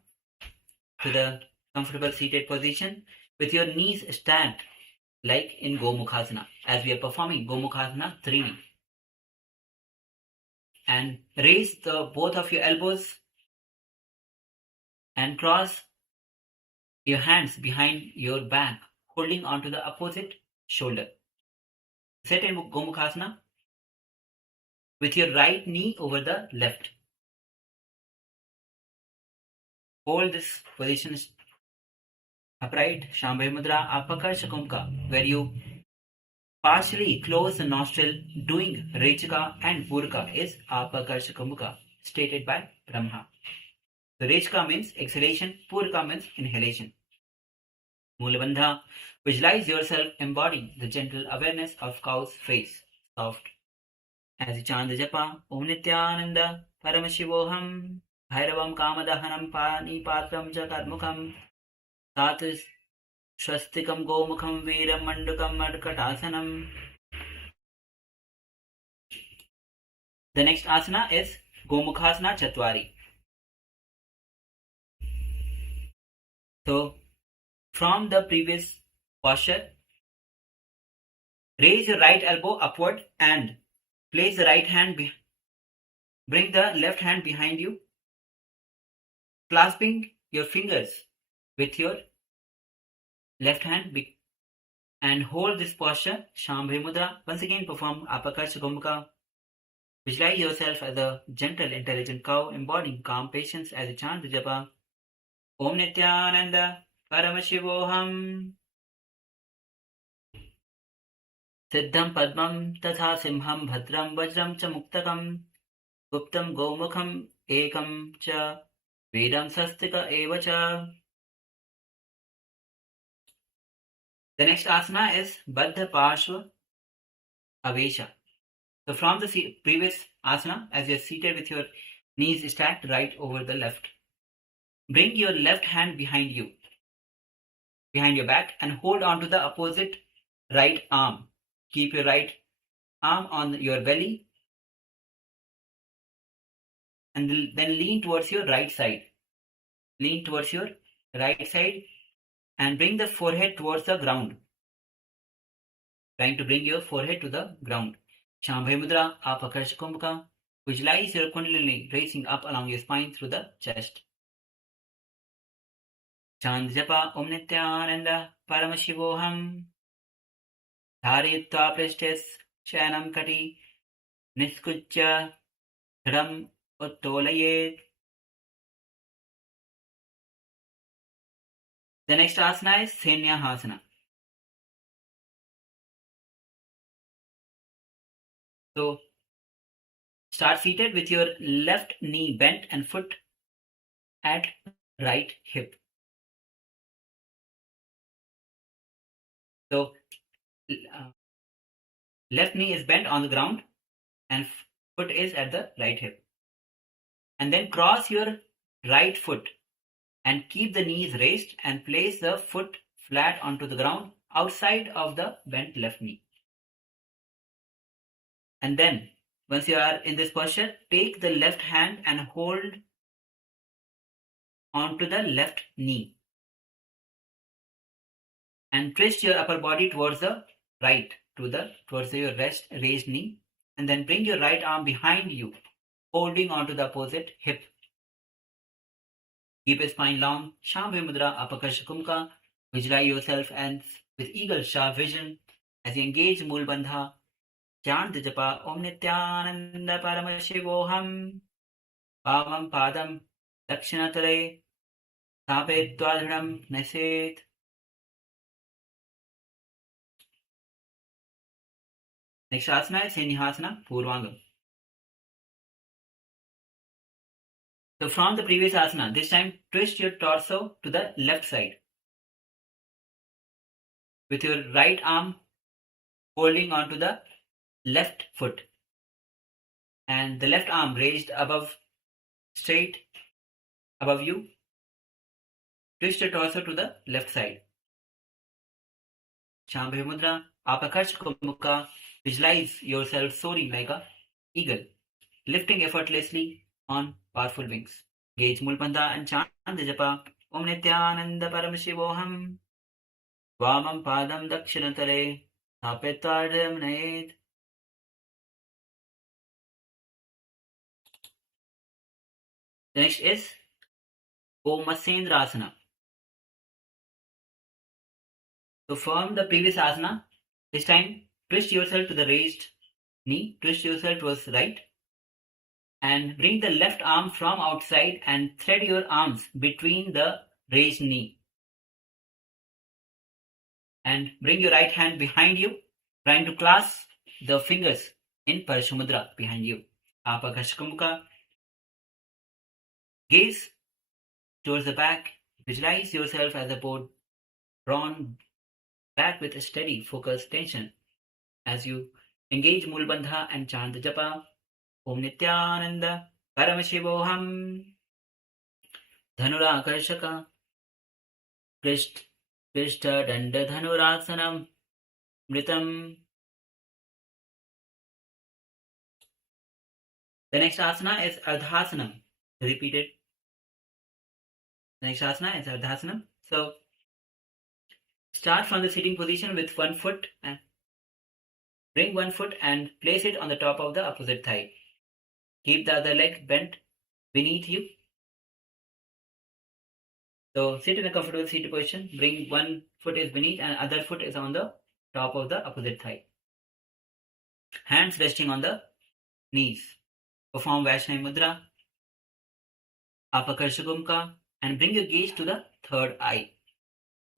to the comfortable seated position with your knees stacked like in Gomukhasana, as we are performing Gomukhasana 3. And raise both of your elbows and cross your hands behind your back, holding onto the opposite shoulder. Sit in Gomukhasana with your right knee over the left. Hold this position upright. Shambhavi Mudra Apakarsa Kumbhaka, where you partially close the nostril doing Rechaka and Puraka is Apakarsa Kumbhaka, stated by Brahma. The Rechaka means exhalation, Puraka means inhalation. Mulabandha, visualize yourself embodying the gentle awareness of cow's face, soft. As you chant the japa, Om Nithyananda Paramashivoham, Bhairavam Kamadahanam Pani Patram Jakarmukham, Tatis Swastikam Gomukham Veeram Mandukam Madkatasanam. The next asana is Gomukhasana Chatwari. So, from the previous posture, raise your right elbow upward and place the right hand, bring the left hand behind you, clasping your fingers with your left hand and hold this posture, Shambhavi Mudra. Once again perform Apakarsa Kumbhaka. Visualize yourself as a gentle, intelligent cow, embodying calm patience as you chant the japa. Om Nithyananda Paramashivoham. Siddham Padmam Tatha Simham Bhadram Vajram Cha Muktakam Guptam Gomukham Ekam Cha Vedam Sastika Eva Cha. The next asana is Baddha Parshva Avesha. So from the previous asana, as you are seated with your knees stacked right over the left, bring your left hand behind you, behind your back, and hold on to the opposite right arm. Keep your right arm on your belly and then lean towards your right side. Lean towards your right side and bring the forehead towards the ground. Trying to bring your forehead to the ground. Shambhavi Mudra Apakarsa Kumbhaka. Visualize your Kundalini racing up along your spine through the chest. Chant japa Om Nithyananda Paramashivoham. Dharayitva prishtes Shayanam Kati Niskuchya Dhram Uttolayet. The next asana is Senyahasana. So, start seated with your left knee bent and foot at right hip. So, left knee is bent on the ground and foot is at the right hip. And then cross your right foot and keep the knees raised and place the foot flat onto the ground outside of the bent left knee. And then, once you are in this posture, take the left hand and hold onto the left knee. And twist your upper body towards the right, towards your raised knee. And then bring your right arm behind you, holding onto the opposite hip. Keep your spine long. Shambhavi Mudra Apakarsa Kumbhaka. Visualize yourself and with eagle sharp vision as you engage Mool Bandha. Chant the japa Om Nithyananda Paramashivoham. Pavam Padam Dakshinatale Thapetva Dhram Naset. Next asana is Senyahasana Purvangam. So from the previous asana, this time twist your torso to the left side. With your right arm holding onto the left foot. And the left arm raised straight above you. Twist your torso to the left side. Shambhavi Mudra Apakarsa Kumbhaka. Visualize yourself soaring like an eagle, lifting effortlessly on powerful wings. Gauge Mool Bandha and chant the japa Om Nithyananda Paramashivoham. Vamam Padam Dakshinatale Thapetva Dhram Naset. The next is Omasendra Asana. So from the previous asana, this time twist yourself to the raised knee, twist yourself towards right, and bring the left arm from outside and thread your arms between the raised knee. And bring your right hand behind you, trying to clasp the fingers in Parashamudra behind you. Apakashkumka. Gaze towards the back. Visualize yourself as a board drawn back with a steady, focused tension as you engage Mulbandha and chant the japa. Om Nithyananda Paramashivoham Dhanurakarshaka Krishta Danda Dhanurasanam Mritam. The next asana is Ardhasanam. Repeat it. The next asana is Ardhasanam. So start from the sitting position with one foot and bring one foot and place it on the top of the opposite thigh. Keep the other leg bent beneath you. So sit in a comfortable seated position. Bring one foot is beneath and other foot is on the top of the opposite thigh. Hands resting on the knees. Perform Vaishnavi Mudra, Apakarshagumka, and bring your gaze to the third eye,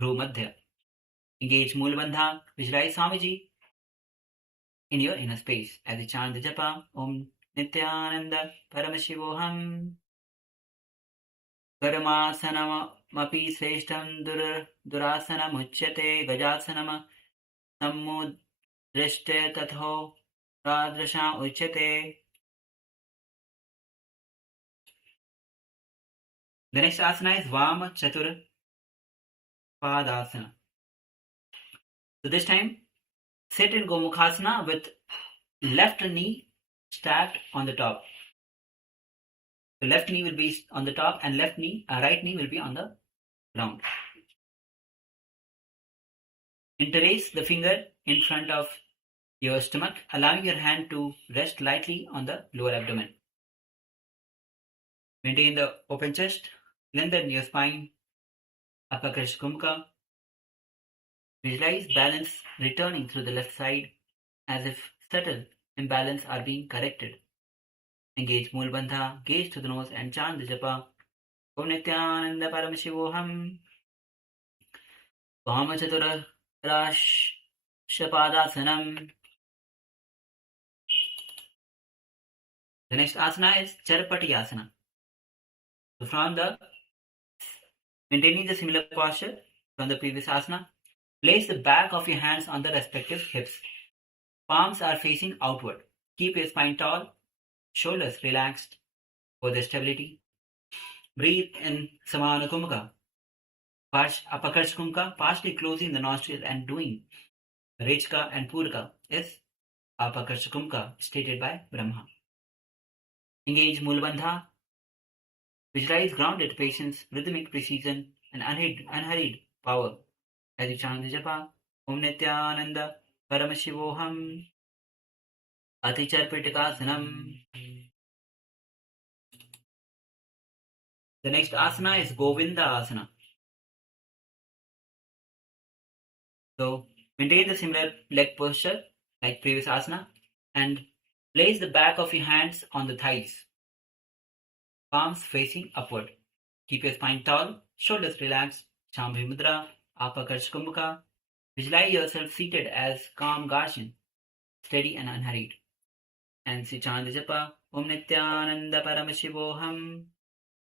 Dhru Madhya. Engage Mulbandha, visualize Swamiji in your inner space as you chant the japa, Om Nithyananda Paramashivoham. Karamasanamapi sreshtam durasanam uchyate gajasanam sammudrishte tatho radrasham uchyate. The next asana is Vama Chatur Padasana. So this time, sit in Gomukhasana with left knee stacked on the top. The left knee will be on the top and right knee will be on the ground. Interlace the finger in front of your stomach, allowing your hand to rest lightly on the lower abdomen. Maintain the open chest, lengthen your spine, Apakarshkumka. Visualize balance returning through the left side as if subtle imbalance are being corrected. Engage Mulbandha, gaze to the nose and chant the japa. Om Nithyananda Paramashivoham. Vamachatura Rashapadasanam. The next asana is Charpati Asana. So from maintaining the similar posture from the previous asana, place the back of your hands on the respective hips. Palms are facing outward. Keep your spine tall, shoulders relaxed for the stability. Breathe in Samanakumka, Apakarshkumka, partially closing the nostrils and doing Rechka and Purka is Apakarshkumka, stated by Brahma. Engage Mulbandha. Visualize grounded patience, rhythmic precision, and unhurried power as you chant the japa. Om Nithyananda Paramashivoham. Aticharpitikasanam. The next asana is Govinda Asana. So maintain the similar leg posture like previous asana and place the back of your hands on the thighs. Palms facing upward. Keep your spine tall, shoulders relaxed. Shambhi Mudra, Apakarshkumka. Visualize yourself seated as calm Guardian, steady and unhurried. And chant the japa, Om Nithyananda Paramashivoham,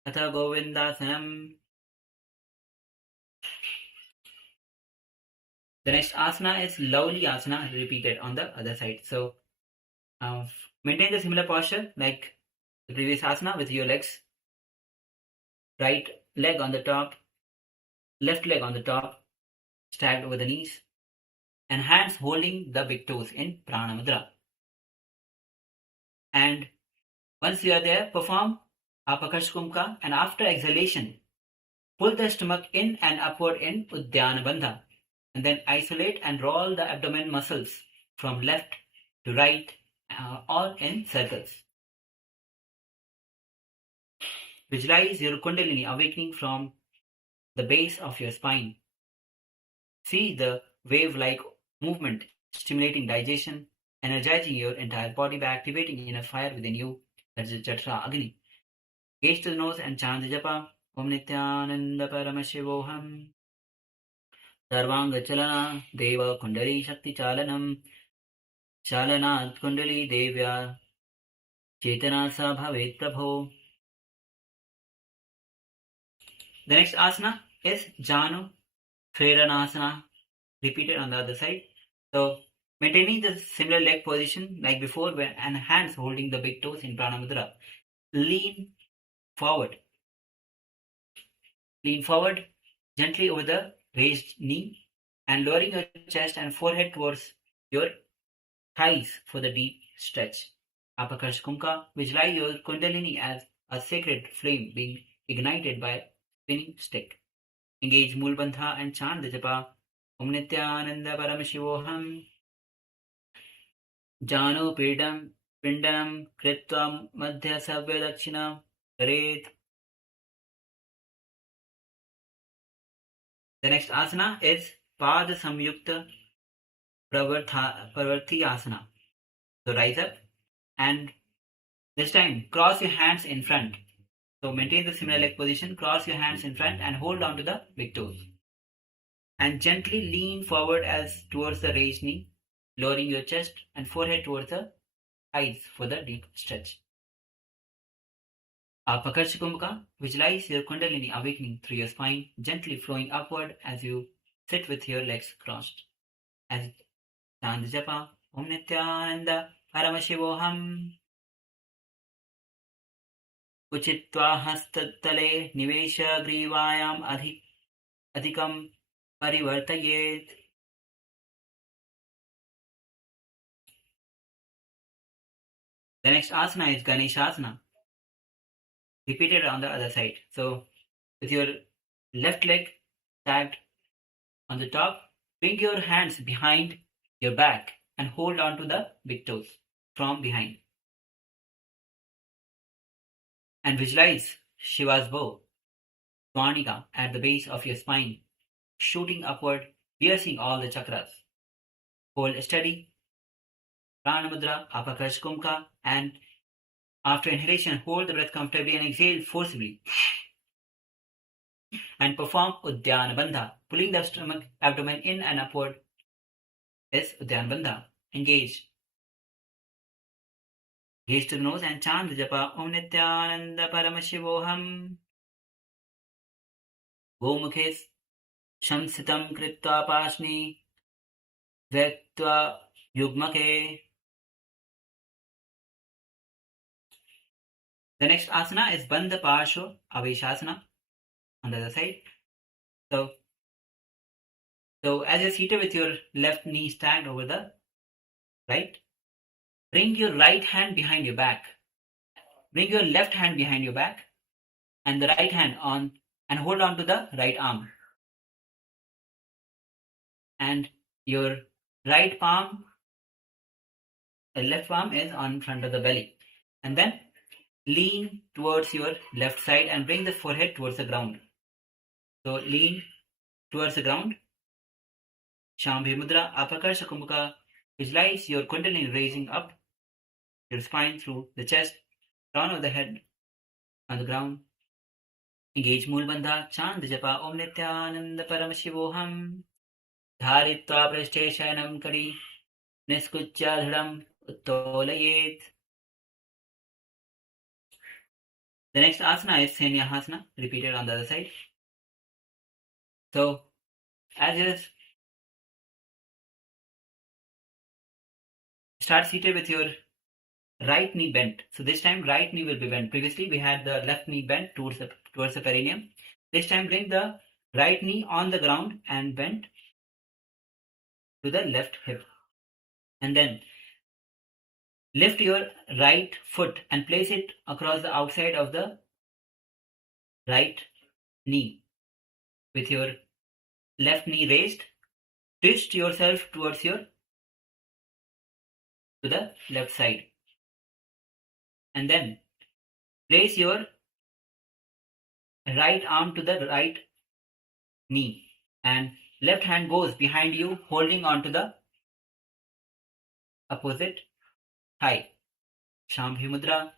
Atha Govindasanam. The next asana is Lovely Asana, repeated on the other side. So maintain the similar posture like the previous asana with your legs. Right leg on the top, left leg on the top, stacked over the knees, and hands holding the big toes in Prana Mudra. And once you are there, perform Apakarshkumka, and after exhalation, pull the stomach in and upward in Uddiyana Bandha, and then isolate and roll the abdomen muscles from left to right, all in circles. Visualize your Kundalini awakening from the base of your spine. See the wave-like movement, stimulating digestion, energizing your entire body by activating inner fire within you. That is Jatra Agni. Gaze to the nose and chant the japa. Om Nithyananda Paramashivoham. Sarvanga Chalana Deva Kundali Shakti Chalanam. Chalanat Kundali Devya. Chetana Sa Bhavet Prabho. The next asana is Janu Preranasana. Repeated on the other side. So, maintaining the similar leg position like before and hands holding the big toes in Prana Mudra. Lean forward. Lean forward gently over the raised knee and lowering your chest and forehead towards your thighs for the deep stretch. Apakarsh Kumka, visualize your Kundalini as a sacred flame being ignited by a spinning stick. Engage Mulbandha and chant the japa. Om Nithyananda Paramashivoham. Jano Pidam Pindanam Kritvam Madhya Savya Dakshina Karet. The next asana is Pada Samyukta Pravarti Asana. So rise up and this time cross your hands in front. So maintain the similar leg position, cross your hands in front and hold on to the big toes. And gently lean forward as towards the raised knee, lowering your chest and forehead towards the thighs for the deep stretch. Apakarsh Kumbhaka, visualize your Kundalini awakening through your spine, gently flowing upward as you sit with your legs crossed. As chant japa, Om Nithyananda Paramashivoham. Uchitva hastatale nivesha grivayam adhikam parivartayet. The next asana is Ganeshasana. Repeated on the other side. So, with your left leg tagged on the top, bring your hands behind your back and hold on to the big toes from behind. And visualize Shiva's bow, Swanika, at the base of your spine, shooting upward, piercing all the chakras. Hold steady, Prana Mudra, Apakarsh Kumka, and after inhalation, hold the breath comfortably and exhale forcibly. And perform Uddiyana Bandha. Pulling the stomach, abdomen in and upward is Uddiyana Bandha. Engage. Gaze to the nose and chant the japa. Om Nithyananda Paramashivoham. Gomukhes Shamsitam Kritva Pashni Vektva Yugmake. The next asana is Bandha Parshva Aveshasana on the other side. So as you're seated with your left knee stacked over the right, bring your right hand behind your back. Bring your left hand behind your back and the right hand on and hold on to the right arm. And your right palm, the left palm is on front of the belly. And then lean towards your left side and bring the forehead towards the ground. So lean towards the ground. Shambhi Mudra, Apakarsh Kumbhaka. Visualize your Kundalini raising up your spine through the chest, crown of the head on the ground. Engage Mulbandha, chant the japa Om Nithyananda Paramashivoham. Dharitva Prashte Shayanam Kari Niskuchya Dhadam Uttolayet. The next asana is Senyahasana, repeated on the other side. So, as you start seated with your right knee bent. So this time right knee will be bent. Previously we had the left knee bent towards the perineum. This time bring the right knee on the ground and bent to the left hip. And then lift your right foot and place it across the outside of the right knee. With your left knee raised, twist yourself towards to the left side. And then place your right arm to the right knee and left hand goes behind you, holding on to the opposite thigh. Shambhi Mudra.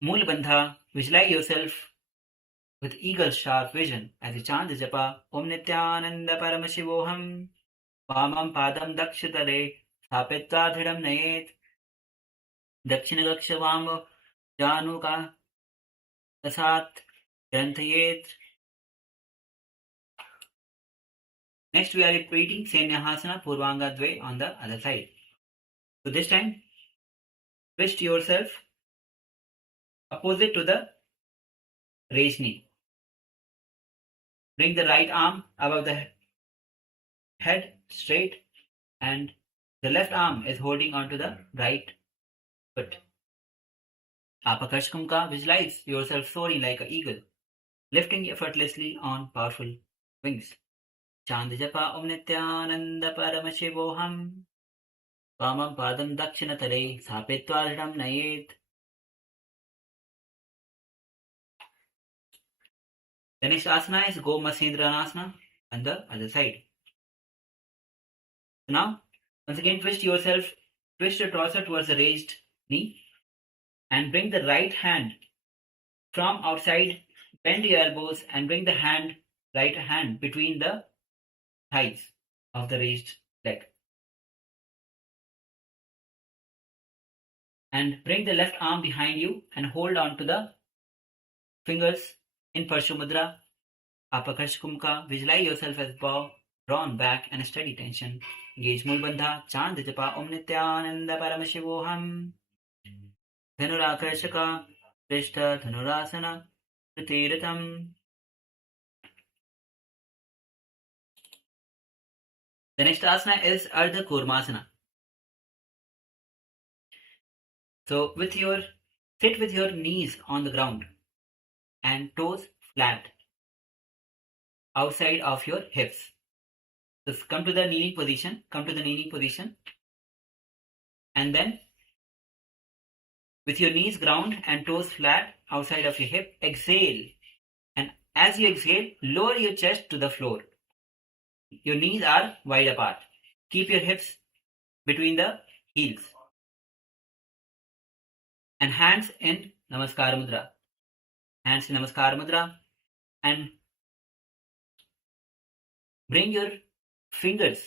Mool Bandha. Visualize yourself with eagle sharp vision as you chant the japa Om Nithyananda Paramashivoham. Vamam Padam Dakshitare. Thapitva Dhidam Nayet. Dakshina Gakshavam Januka Tasat Grantayet. Next, we are repeating Senyahasana Purvanga Dve on the other side. So this time, twist yourself opposite to the raised knee. Bring the right arm above the head straight, and the left arm is holding onto the right foot. Apakarshkumka, visualize yourself soaring like an eagle, lifting effortlessly on powerful wings. Chant japa Om Nithyananda Paramashivoham. Vamam Padam Dakshinatare. Sapetva Dhidam Nayet. The next asana is Gomasindranasana on the other side. So now, once again, twist yourself, twist your torso towards the raised knee, and bring the right hand from outside, bend your elbows, and bring the right hand between the thighs of the raised leg. And bring the left arm behind you and hold on to the fingers in Parshamudra. Apakarshkumka, visualize yourself as bow drawn back and a steady tension. Engage Mulbandha, chant the japa Om Nithyananda Paramashivoham. Dhanurakarshaka, Prishta Dhanurasana, Pritiratam. The next asana is Ardha Kurmasana. So sit with your knees on the ground and toes flat outside of your hips. So come to the kneeling position, and then with your knees ground and toes flat outside of your hip, exhale. And as you exhale, lower your chest to the floor. Your knees are wide apart. Keep your hips between the heels. And hands in Namaskara Mudra. And bring your fingers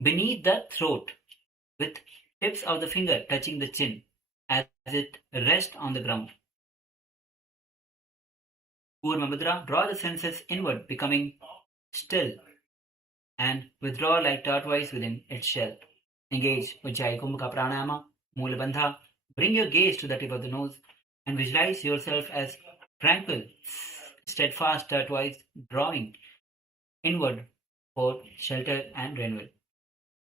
beneath the throat with tips of the finger touching the chin as it rests on the ground. Kurma Mudra, draw the senses inward, becoming still, and withdraw like tortoise within its shell. Engage Ujjayi Kumbhaka Pranayama, Moola Bandha. Bring your gaze to the tip of the nose and visualize yourself as tranquil, steadfast tortoise, drawing inward for shelter and renewal.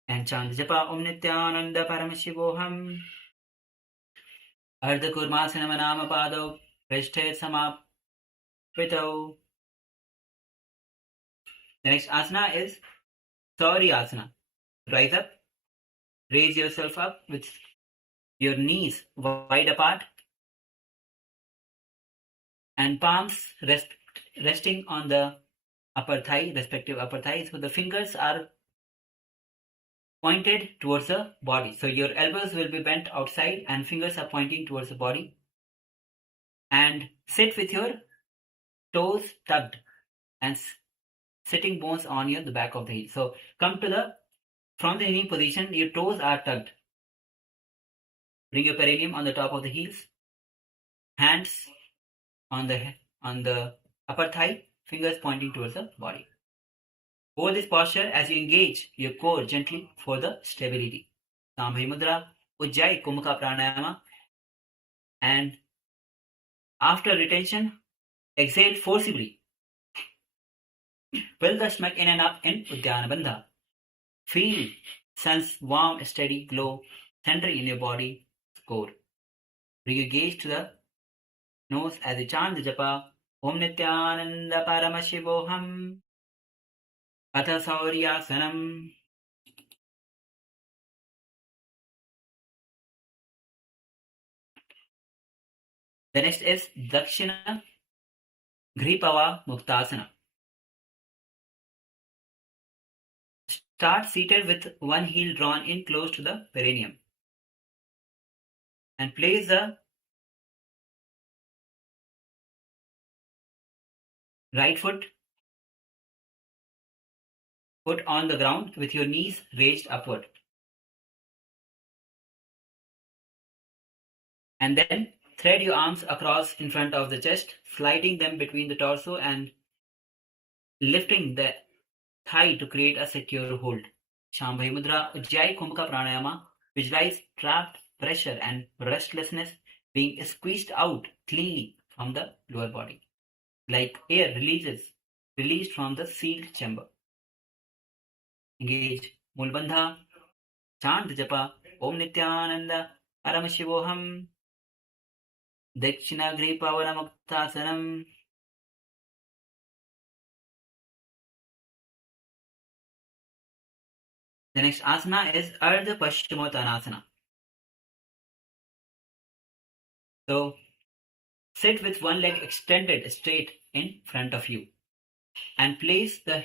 And chant japa Om Nithyananda Paramashivoham. Ardha Kurmasana Manama Pado, Prishte Samapito. The next asana is Sauri Asana. Rise up, raise yourself up with your knees wide apart and palms resting on the respective upper thigh. So the fingers are pointed towards the body. So your elbows will be bent outside and fingers are pointing towards the body. And sit with your toes tucked and sitting bones on the back of the heel. So come from the kneeling position, your toes are tucked. Bring your perineum on the top of the heels. Hands on the upper thigh, fingers pointing towards the body. Hold this posture as you engage your core gently for the stability. Sambhi Mudra, Ujjayi Kumbhaka Pranayama. And after retention, exhale forcibly. Fill the stomach in and up in Uddiyana Bandha. Feel, sense warm, steady glow centering in your body core. Bring your gaze to the nose as you chant the japa Om Nithyananda Paramashivoham. Atha Sauryasanam. The next is Dakshina Gripava Muktasana. Start seated with one heel drawn in close to the perineum. And place the right foot on the ground with your knees raised upward. And then thread your arms across in front of the chest, sliding them between the torso and lifting the thigh to create a secure hold. Shambhavi Mudra, Ujjayi Kumbhaka Pranayama. Visualize trapped pressure and restlessness being squeezed out cleanly from the lower body, like air released from the sealed chamber. Engage Mulbandha, chant japa, Om Nithyananda Paramashivoham, Dakshinagri Pavanamuktasanam. The next asana is Ardha Paschimottanasana. So, sit with one leg extended straight in front of you and place the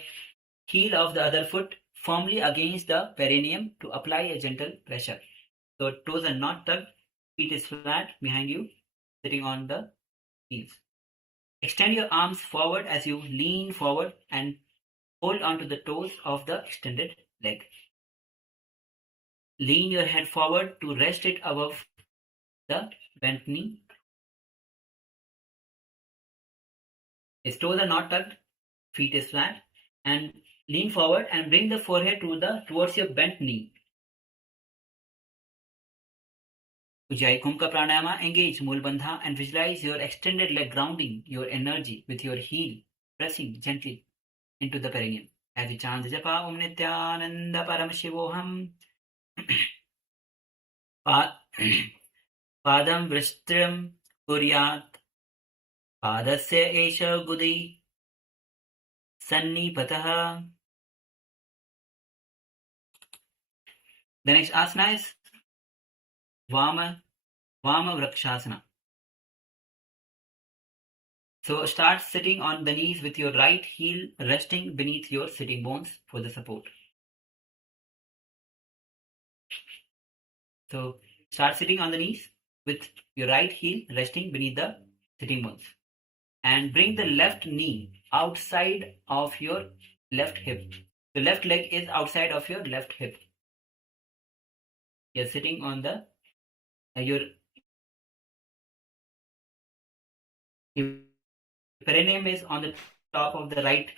heel of the other foot firmly against the perineum to apply a gentle pressure. So, toes are not tucked, feet is flat behind you, sitting on the heels. Extend your arms forward as you lean forward and hold onto the toes of the extended leg. Lean your head forward to rest it above the bent knee. His toes are not tucked, feet is flat, and lean forward and bring the forehead towards your bent knee. Ujjayi Kumbhaka Pranayama, engage Mulbandha and visualize your extended leg grounding your energy with your heel pressing gently into the perineum. As you chant japa Om Nithyananda Paramashivoham, Padam Vristram Kuryat, Padasya Esha Gudi Sannipataha. The next asana is Vama Vrakshasana. So start sitting on the knees with your right heel resting beneath your sitting bones for the support. So start sitting on the knees with your right heel resting beneath the sitting bones. And bring the left knee outside of your left hip. The left leg is outside of your left hip. You're sitting on the your perineum is on the top of the right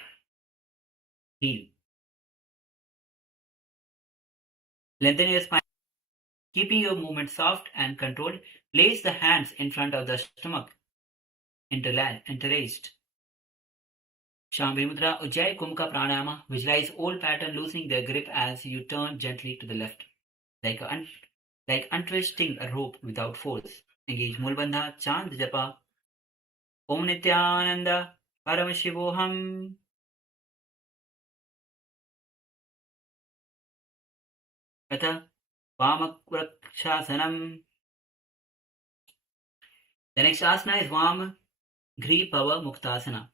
heel. Lengthen your spine, keeping your movement soft and controlled. Place the hands in front of the stomach, interlaced. Shambhavi Mudra, Ujjayi Kumbhaka Pranayama. Visualize old pattern loosening their grip as you turn gently to the left, like untwisting a rope without force. Engage Mulbandha, chant japa Om Nithyananda Paramashivoham. Atha Vamakrakshasanam. The next asana is Vam Gri Pava Muktasana.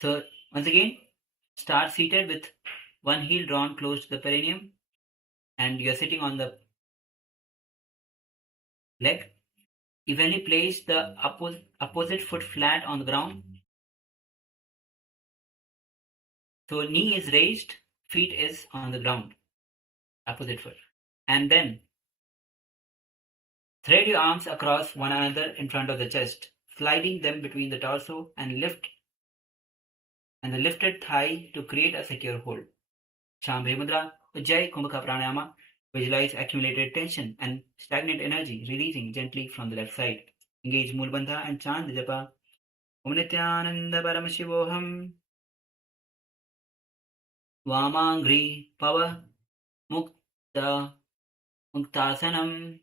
So once again, start seated with one heel drawn close to the perineum and you're sitting on the leg. Evenly place the opposite foot flat on the ground. So knee is raised, feet is on the ground, opposite foot. And then thread your arms across one another in front of the chest, sliding them between the torso and the lifted thigh to create a secure hold. Shambhavi Mudra, Ujjayi Kumbhaka Pranayama. Visualize accumulated tension and stagnant energy releasing gently from the left side. Engage Mulbandha and chant the japa Om Nithyananda Paramashivoham. Vamangri Pava Muktasanam.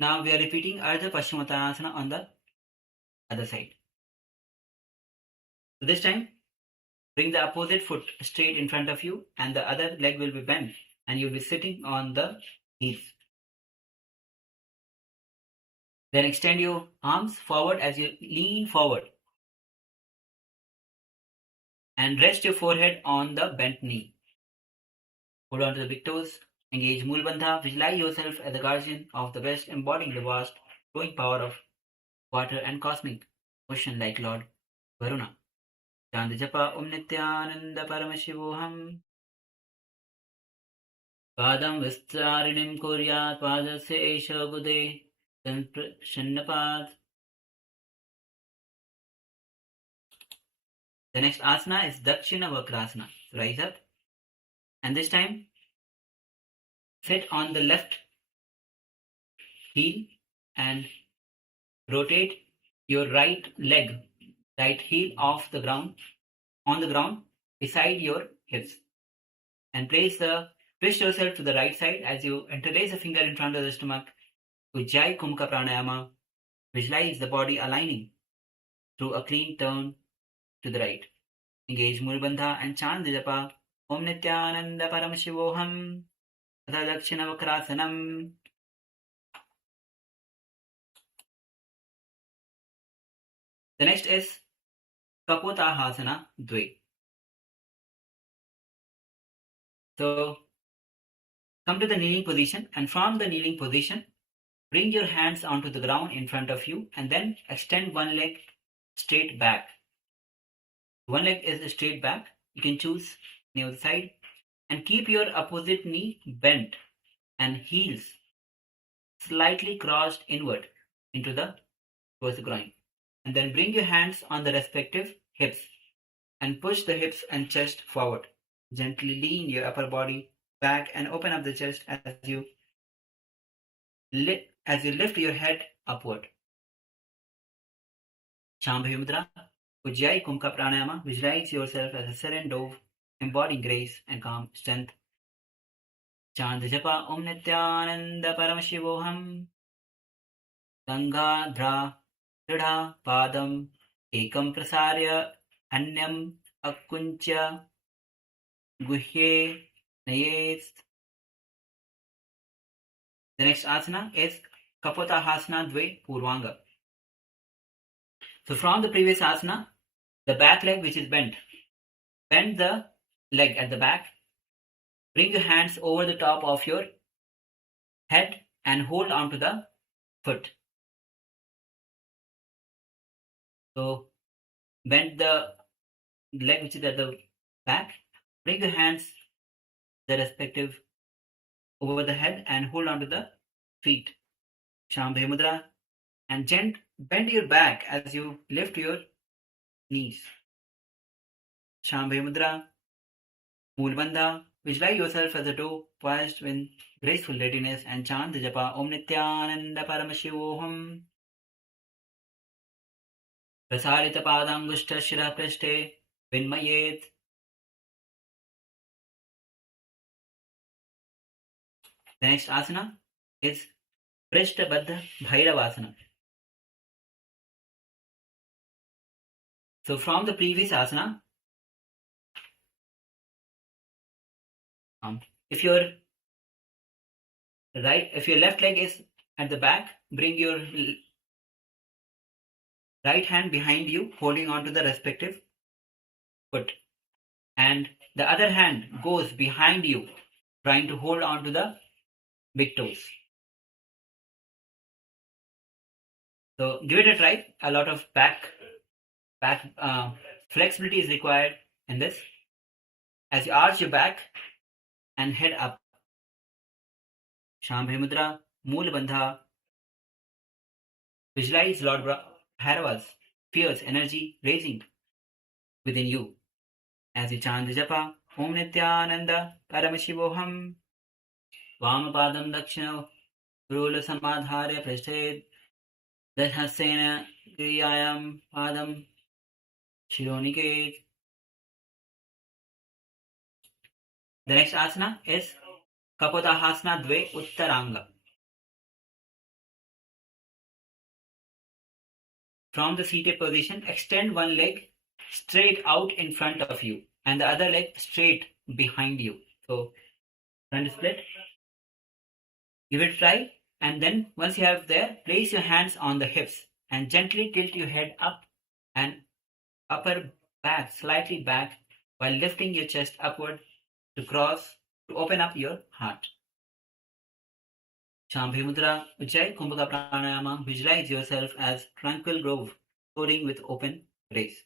Now we are repeating Ardha Paschimottanasana on the other side. So this time, bring the opposite foot straight in front of you and the other leg will be bent and you'll be sitting on the heels. Then extend your arms forward as you lean forward. And rest your forehead on the bent knee. Hold on to the big toes. Engage Mool Bandha. Visualize yourself as the guardian of the West, embodying the vast, flowing power of water and cosmic ocean like Lord Varuna. Chant Japa Om Nithyananda Paramashivoham. Padam Vistarinim Kuryat Padasya Esha Bude Shannapad. The next asana is Dakshina Vakrasana. So rise up. And this time, sit on the left heel and rotate your right leg, right heel on the ground beside your hips. And twist yourself to the right side as you interlace a finger in front of the stomach. Ujjayi Kumka Pranayama. Visualize the body aligning through a clean turn to the right. Engage Mulbandha and chant the japa Om Nithyananda Paramashivoham Atha Dakshina Vakrasanam. The next is Kapotahasana Dve. So come to the kneeling position, and from the kneeling position, bring your hands onto the ground in front of you and then extend one leg straight back. One leg is straight back. You can choose the other side and keep your opposite knee bent and heels slightly crossed inward towards the groin. And then bring your hands on the respective hips and push the hips and chest forward. Gently lean your upper body back and open up the chest as you lift your head upward. Shambhavi Mudra, Ujjayi Kumka Pranayama. Visualize yourself as a serene dove, embodying grace and calm strength. Chant Japa Om Nithyananda Paramashivoham. Ganga Dra Padam Ekam Prasarya Anyam Akuncha Guhye Nayet. The next asana is Kapotahasana Dve Purvanga. So from the previous asana, the back leg which is bent, bend the leg at the back, bring your hands over the top of your head and hold on to the foot. So bend the leg which is at the back, bring your hands the respective over the head and hold on to the feet. Shambhavi Mudra, and bend your back as you lift your knees. Shambhavi Mudra, Mulbandha. Visualize yourself as a dove poised with graceful readiness and chant the japa Om Nithyananda Paramashivoham. Prasarita Padangushta Shira Prashte Vinmayet. The next asana is Prishta Baddha Bhairavasana. So from the previous asana, if your left leg is at the back, bring your right hand behind you, holding on to the respective foot, and the other hand goes behind you, trying to hold on to the big toes. So give it a try. A lot of back flexibility is required in this. As you arch your back and head up. Shambhavi Mudra, Mool Bandha. Visualize Lord Bhairava's fierce energy raising within you. As you chant the japa, Om Nithyananda Paramashivoham. Vamapadam Dakshina Rula Samadharya Prashthed. Dasasena Griyayam Padam Shironiket. The next asana is Kapotahasana Dve Uttaranga. From the seated position, extend one leg straight out in front of you and the other leg straight behind you. So front split. Give it a try. And then once you have there, place your hands on the hips and gently tilt your head up and upper back, slightly back, while lifting your chest upward to open up your heart. Shambhi Mudra, Ujjayi Kumbhaka Pranayama, visualize yourself as tranquil grove, soaring with open grace.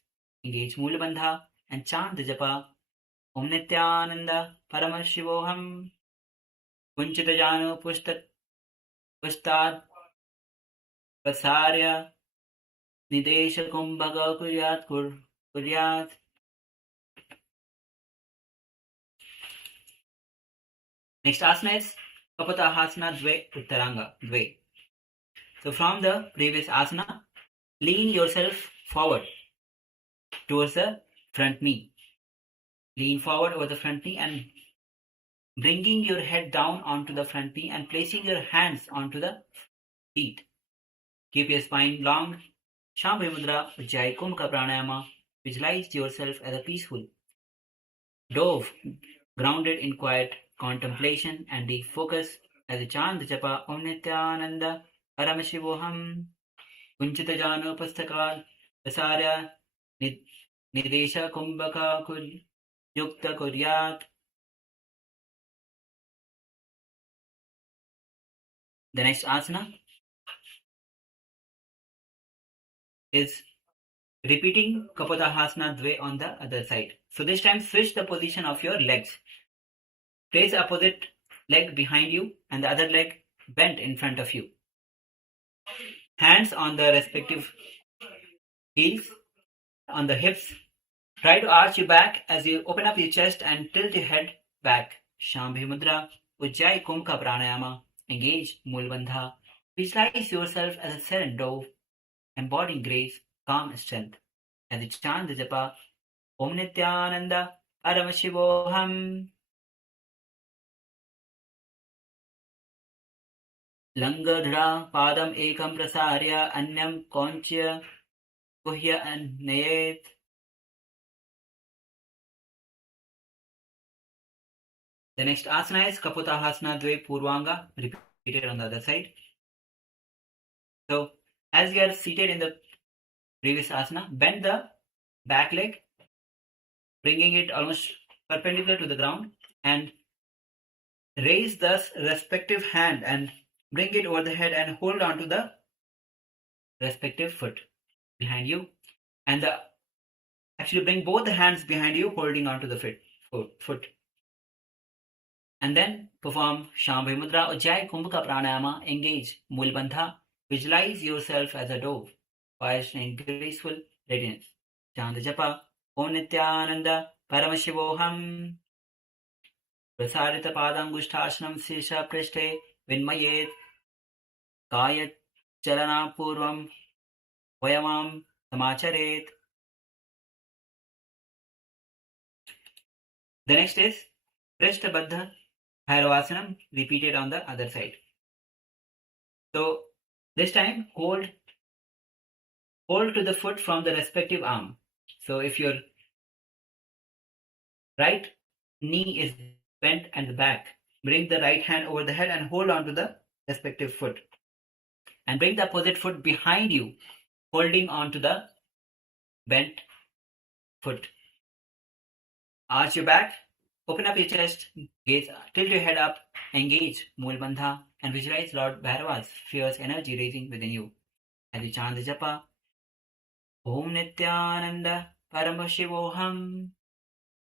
Engage Mula Bandha and chant the japa, Om Nithyananda Paramashivoham, Kunchitajano Pustat Pasarya, Nidesha Kumbhaka Kuryat. Next asana is Kapatahasana Dve Uttaranga Dve. So from the previous asana, lean yourself forward towards the front knee. Lean forward over the front knee and bringing your head down onto the front knee and placing your hands onto the feet. Keep your spine long. Shambhi Mudra, Ujjayi Kumbhaka Pranayama. Visualize yourself as a peaceful dove, grounded in quiet contemplation and deep focus as you chant the japa Om Nithyananda Paramashivoham Kunchita Jano Pastakal Asarya Nidesha Kumbhaka Yukta Kuryat. The next asana is repeating Kapatahasana Dve on the other side. So this time switch the position of your legs. Place the opposite leg behind you and the other leg bent in front of you. Hands on the respective heels, on the hips. Try to arch your back as you open up your chest and tilt your head back. Shambhi Mudra, Ujjayi Kumbhaka Pranayama. Engage Mula Bandha. Visualize yourself as a serene dove, embodying grace, calm strength. As you chant the japa, Om Nithyananda Paramashivoham. Langadhra Padam Ekam Prasarya Anyam Konchya Guhya and Nayet. The next asana is Kapatahasana Dve Purvanga, repeated on the other side. So, as you are seated in the previous asana, bend the back leg, bringing it almost perpendicular to the ground, and raise the respective hand and bring it over the head and hold on to the respective foot behind you. And actually bring both the hands behind you, holding on to the foot. And then perform Shambhi Mudra, Ujjayi Kumbhaka Pranayama. Engage Mula Bandha. Visualize yourself as a dove, poised in graceful radiance. Chant the japa, Om Nithyananda Paramashivoham. Prasarita Padangushtashanam Sisha Prishte Vinmayet Kayat Chalana Purvam Vayamam Samacharet. The next is Prishta Baddha Bhairavasanam, repeated on the other side. So this time hold to the foot from the respective arm. So if your right knee is bent at the back, bring the right hand over the head and hold on to the respective foot. And bring the opposite foot behind you, holding on to the bent foot. Arch your back, open up your chest, gaze, tilt your head up, engage Mula Bandha, and visualize Lord Bhairava's fierce energy raising within you. As you chant the japa, Om Nithyananda Paramashivoham.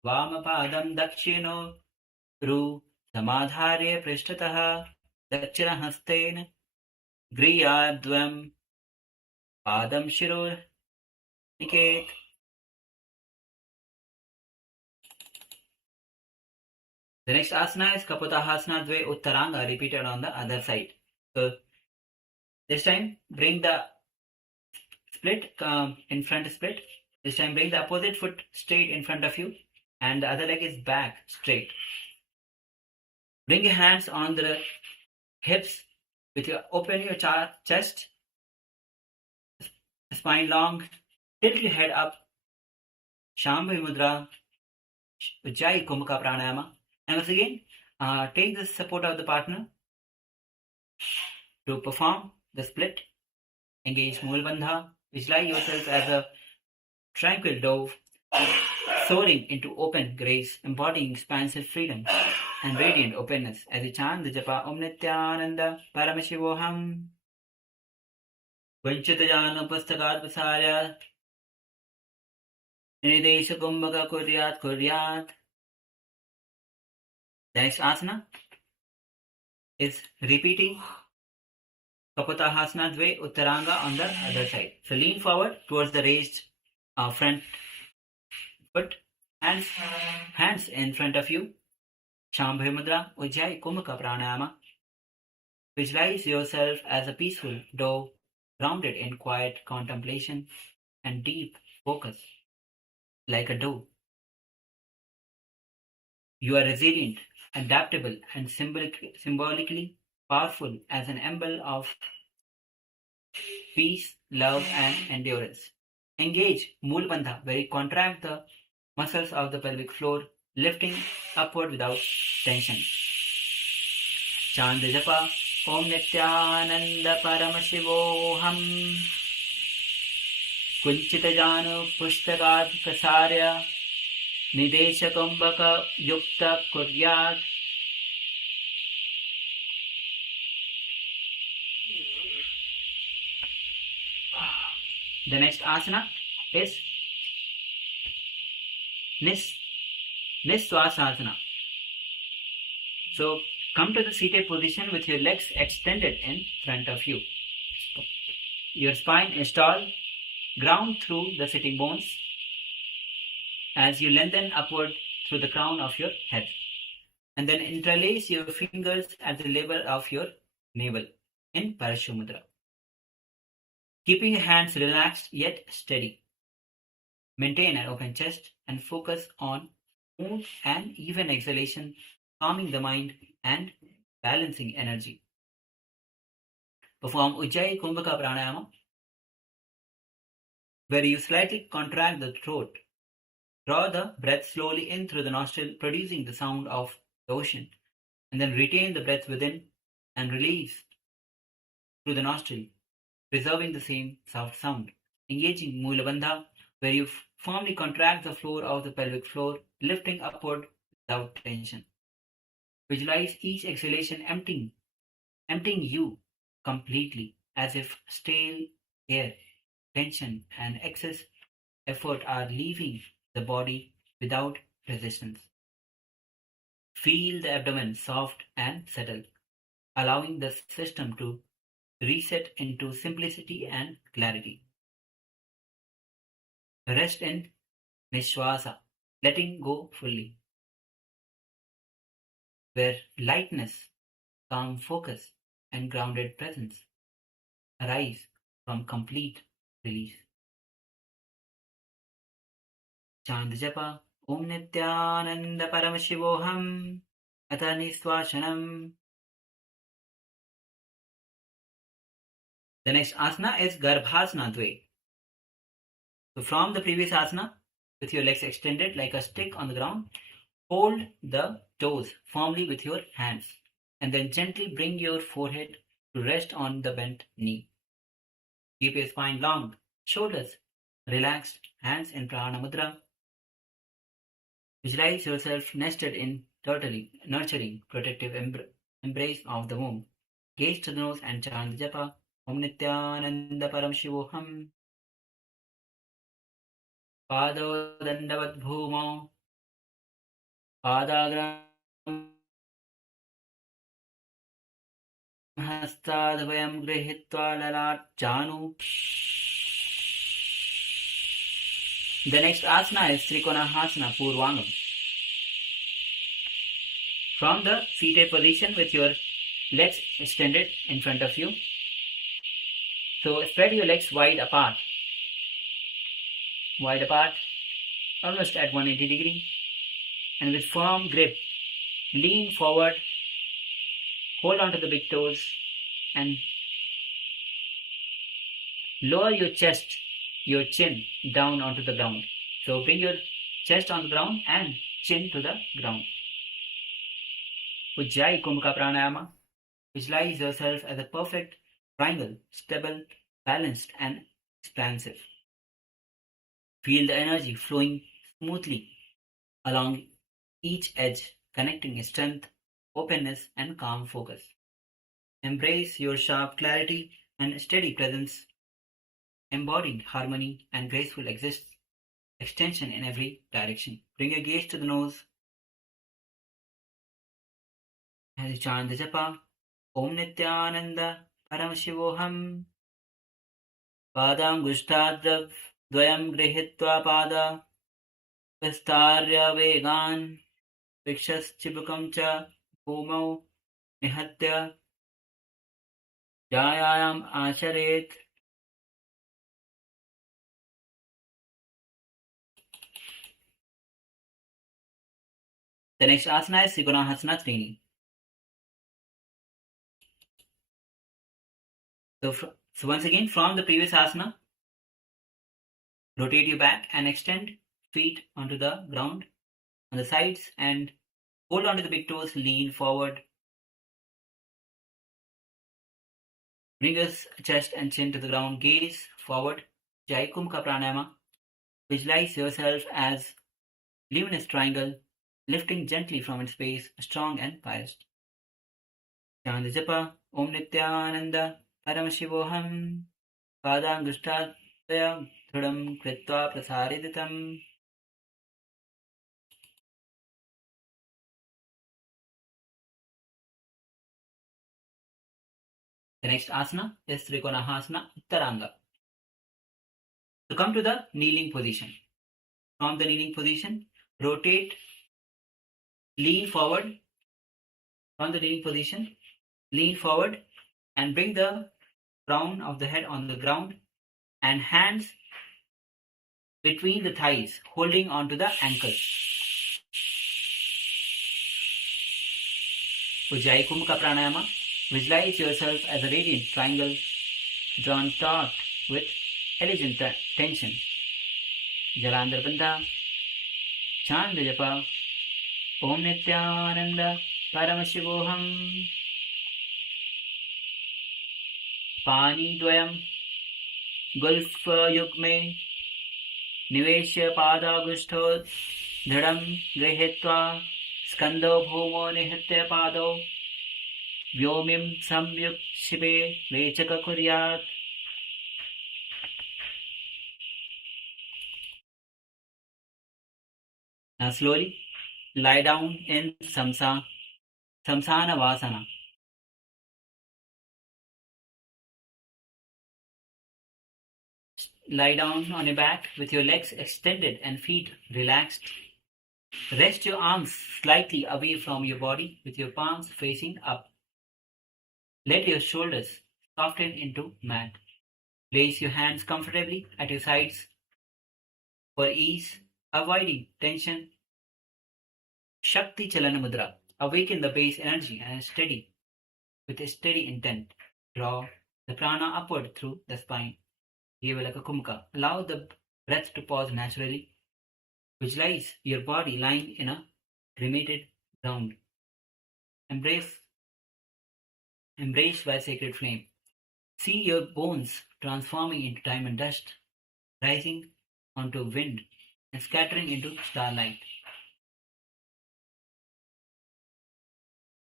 Vamapadam Dakshino Ru Samadharya Prishtataha Dakshina Hasten Griyadvam Padam Shiro Niket. The next asana is Kapatahasana Dve Uttaranga, repeated on the other side. So this time bring the split in front split. This time bring the opposite foot straight in front of you and the other leg is back straight. Bring your hands on the hips open your chest, spine long, tilt your head up, Shambhi Mudra, Ujjayi Kumbhaka Pranayama. And once again, take the support of the partner To perform the split, engage Mool Bandha. Visualize yourself as a tranquil dove soaring into open grace, embodying expansive freedom and radiant openness as you chant the japa Om Nithyananda Paramashivoham. Vanchitajana Pustakat Vasarya Nidesha Kumbhaka Kuryat. The next asana is repeating Kapotahasana Dve Uttaranga on the other side. So lean forward towards the raised front foot, hands in front of you. Shambhavi Mudra, Ujjayi Kumbhaka Pranayama. Visualize yourself as a peaceful dove, grounded in quiet contemplation and deep focus, like a dove. You are resilient, adaptable, and symbolically powerful as an emblem of peace, love, and endurance. Engage Mool Bandha, where you contract the muscles of the pelvic floor, lifting upward without tension. Chant the japa Om Nithyananda Paramashivoham. Kunchitajanu Pustakat Kasarya Nidesha Kumbhaka Yukta Kuryat. The next asana is Niswasasana. So come to the seated position with your legs extended in front of you. Your spine is tall, ground through the sitting bones as you lengthen upward through the crown of your head. And then interlace your fingers at the level of your navel in Paramashiva Mudra. Keeping your hands relaxed yet steady. Maintain an open chest and focus on smooth and even exhalation, calming the mind and balancing energy. Perform Ujjayi Kumbhaka Pranayama, where you slightly contract the throat. Draw the breath slowly in through the nostril, producing the sound of the ocean, and then retain the breath within and release through the nostril, preserving the same soft sound. Engaging Mula Bandha, where you firmly contract the floor of the pelvic floor, lifting upward without tension. Visualize each exhalation emptying you completely, as if stale air, tension, and excess effort are leaving the body without resistance. Feel the abdomen soft and settled, allowing the system to reset into simplicity and clarity. Rest in Nishwasa, letting go fully, where lightness, calm focus, and grounded presence arise from complete release. Chant japa Om Nithyananda Paramashivoham Atha Niswashanam. The next asana is Garbhasana Dve. So from the previous asana, with your legs extended like a stick on the ground, hold the toes firmly with your hands and then gently bring your forehead to rest on the bent knee. Keep your spine long, shoulders relaxed, hands in Prana Mudra. Visualize yourself nested in nurturing, protective embrace of the womb. Gaze to the nose and chant japa Om Nithyananda Paramashivoham. Pado Dandavat Bhumo Padagram Hastadvayam Grihitva Lalat Janu. The next asana is Trikonahasana Purvangam. From the seated position with your legs extended in front of you. So spread your legs wide apart, almost at 180 degrees, and with firm grip, lean forward, hold on to the big toes, and lower your chest, your chin down onto the ground. So bring your chest on the ground and chin to the ground. Ujjayi Kumbhaka Pranayama, Visualize yourself as a perfect triangle, stable, balanced, and expansive. Feel the energy flowing smoothly along each edge, connecting strength, openness, and calm focus. Embrace your sharp clarity and steady presence, embodying harmony and graceful extension in every direction. Bring your gaze to the nose as you chant the japa. Om Nithyananda Paramashivoham. Padangushtadrav Dvayam Grihitva Pada Vistarya Vegan Vikshas Chibukam Cha Bhumau Nihatya Jayayam Asharet. The next asana is Trikonasana Trini. So once again, from the previous asana, rotate your back and extend feet onto the ground on the sides and hold onto the big toes, lean forward. Bring your chest and chin to the ground, gaze forward, Jaikumka pranayama. Visualize yourself as luminous triangle, lifting gently from its base, strong and poised. Chant the japa, Om Nithyananda Paramashivoham. Padangushtadraya Dhrudam Kritva Prasariditam. The next asana is Trikonasana Uttaranga. So come to the kneeling position. From the kneeling position, rotate, lean forward. From the kneeling position, lean forward and bring the crown of the head on the ground and hands between the thighs, holding onto the ankles. Ujjayi Kumbhaka Pranayama. Visualize yourself as a radiant triangle drawn taut with elegant tension. Jalandhar Bandha. Chant the japa. Om Nithyananda Paramashivoham. Pani Dvayam Gulfa Yugme Niveshya Padagushto Dhidam Grihitva Skando Bhumo Nihatya Pado Vyomim Samyuk Shibe Vechaka Kuryat. Now slowly lie down in Samsana Vasana. Lie down on your back with your legs extended and feet relaxed. Rest your arms slightly away from your body with your palms facing up. Let your shoulders soften into mat. Place your hands comfortably at your sides for ease, avoiding tension. Shakti Chalana Mudra. Awaken the base energy and with a steady intent. Draw the prana upward through the spine. Yevalaka Kumbhaka. Allow the breath to pause naturally. Visualize your body lying in a cremated ground. Embraced by sacred flame. See your bones transforming into diamond dust, rising onto wind and scattering into starlight.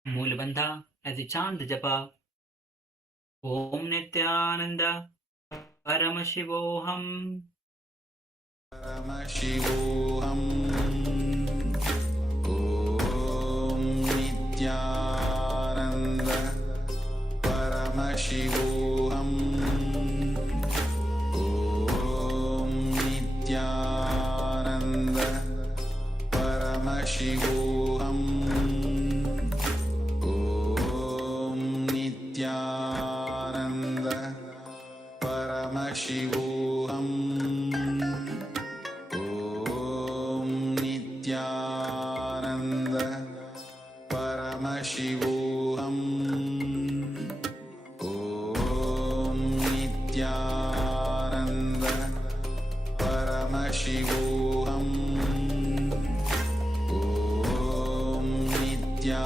Moolabandha, as you chant the japa, Om Nithyananda Paramashivoham. Paramashivoham. Om Nithyananda Paramashivoham. Om Nithyananda Paramashivoham. Om Nithyananda Paramashivoham. Om Nithyananda Paramashivoham. Om Nithyananda Paramashivoham. Om Nithyananda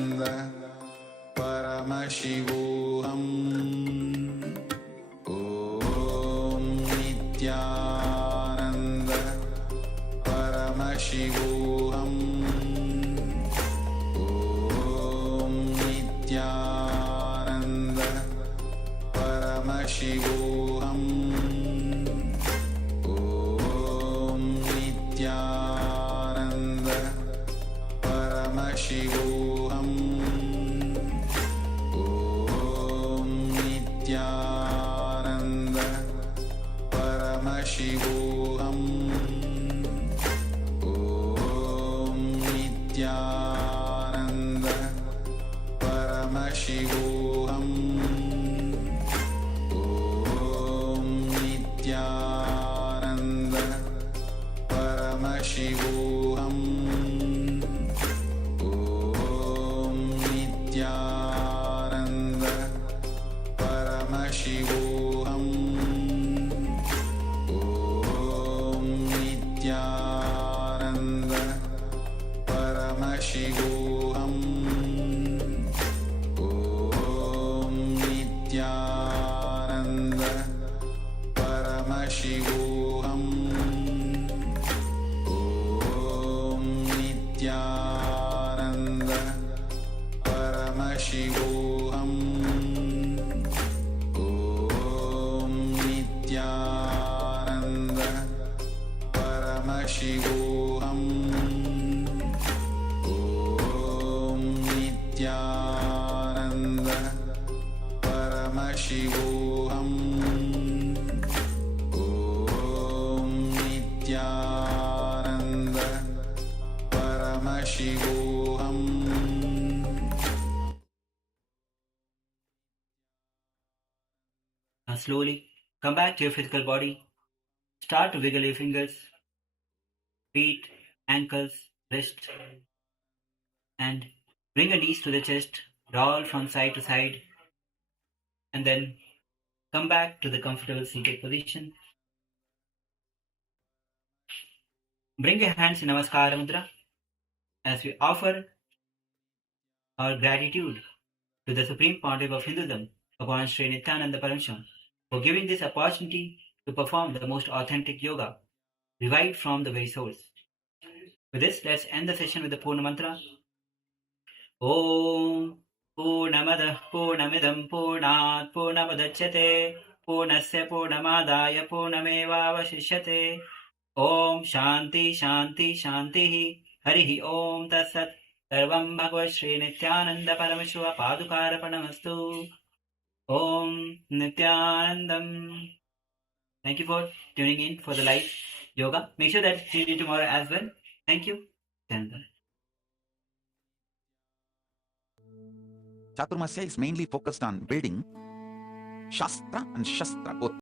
Paramashivoham. Om Nithyananda Paramashivoham. Om Nithyananda Paramashivoham. Om Nithyananda Paramashivoham. Om Nithyananda Paramashivoham. Om Nithyananda Paramashivoham. Om Nithyananda Paramashivoham. Om Nithyananda Paramashivoham. Om Nithyananda Paramashivoham. Om Nithyananda Paramashivoham. Om Nithyananda Paramashivoham. Om Nithyananda Paramashivoham. Om Nithyananda Paramashivoham. Now slowly come back to your physical body. Start to wiggle your fingers, feet, ankles, wrist, and bring your knees to the chest. Roll from side to side, and then come back to the comfortable seated position. Bring your hands in Namaskara Mudra as we offer our gratitude to the Supreme Pontiff of Hinduism, upon Sri Nithyananda Yoga, for giving this opportunity to perform the most authentic yoga, revived from the very source. With this, let's end the session with the Purna Mantra. Om Purnamadah Purnamidam Purnat Purnamudachyate Purnasya Purnamadaya Purnamevavashishyate. Om Shanti Shanti Shanti Harihi Om Tatsat. Sarvam Bhagavad Sri Nithyananda Paramashiva Padukarapanastu. Om Nithyanandam. Thank you for tuning in for the live yoga. Make sure that you do tomorrow as well. Thank you. Nithyananda. Chaturmasya is mainly focused on building Shastra and Shastra both.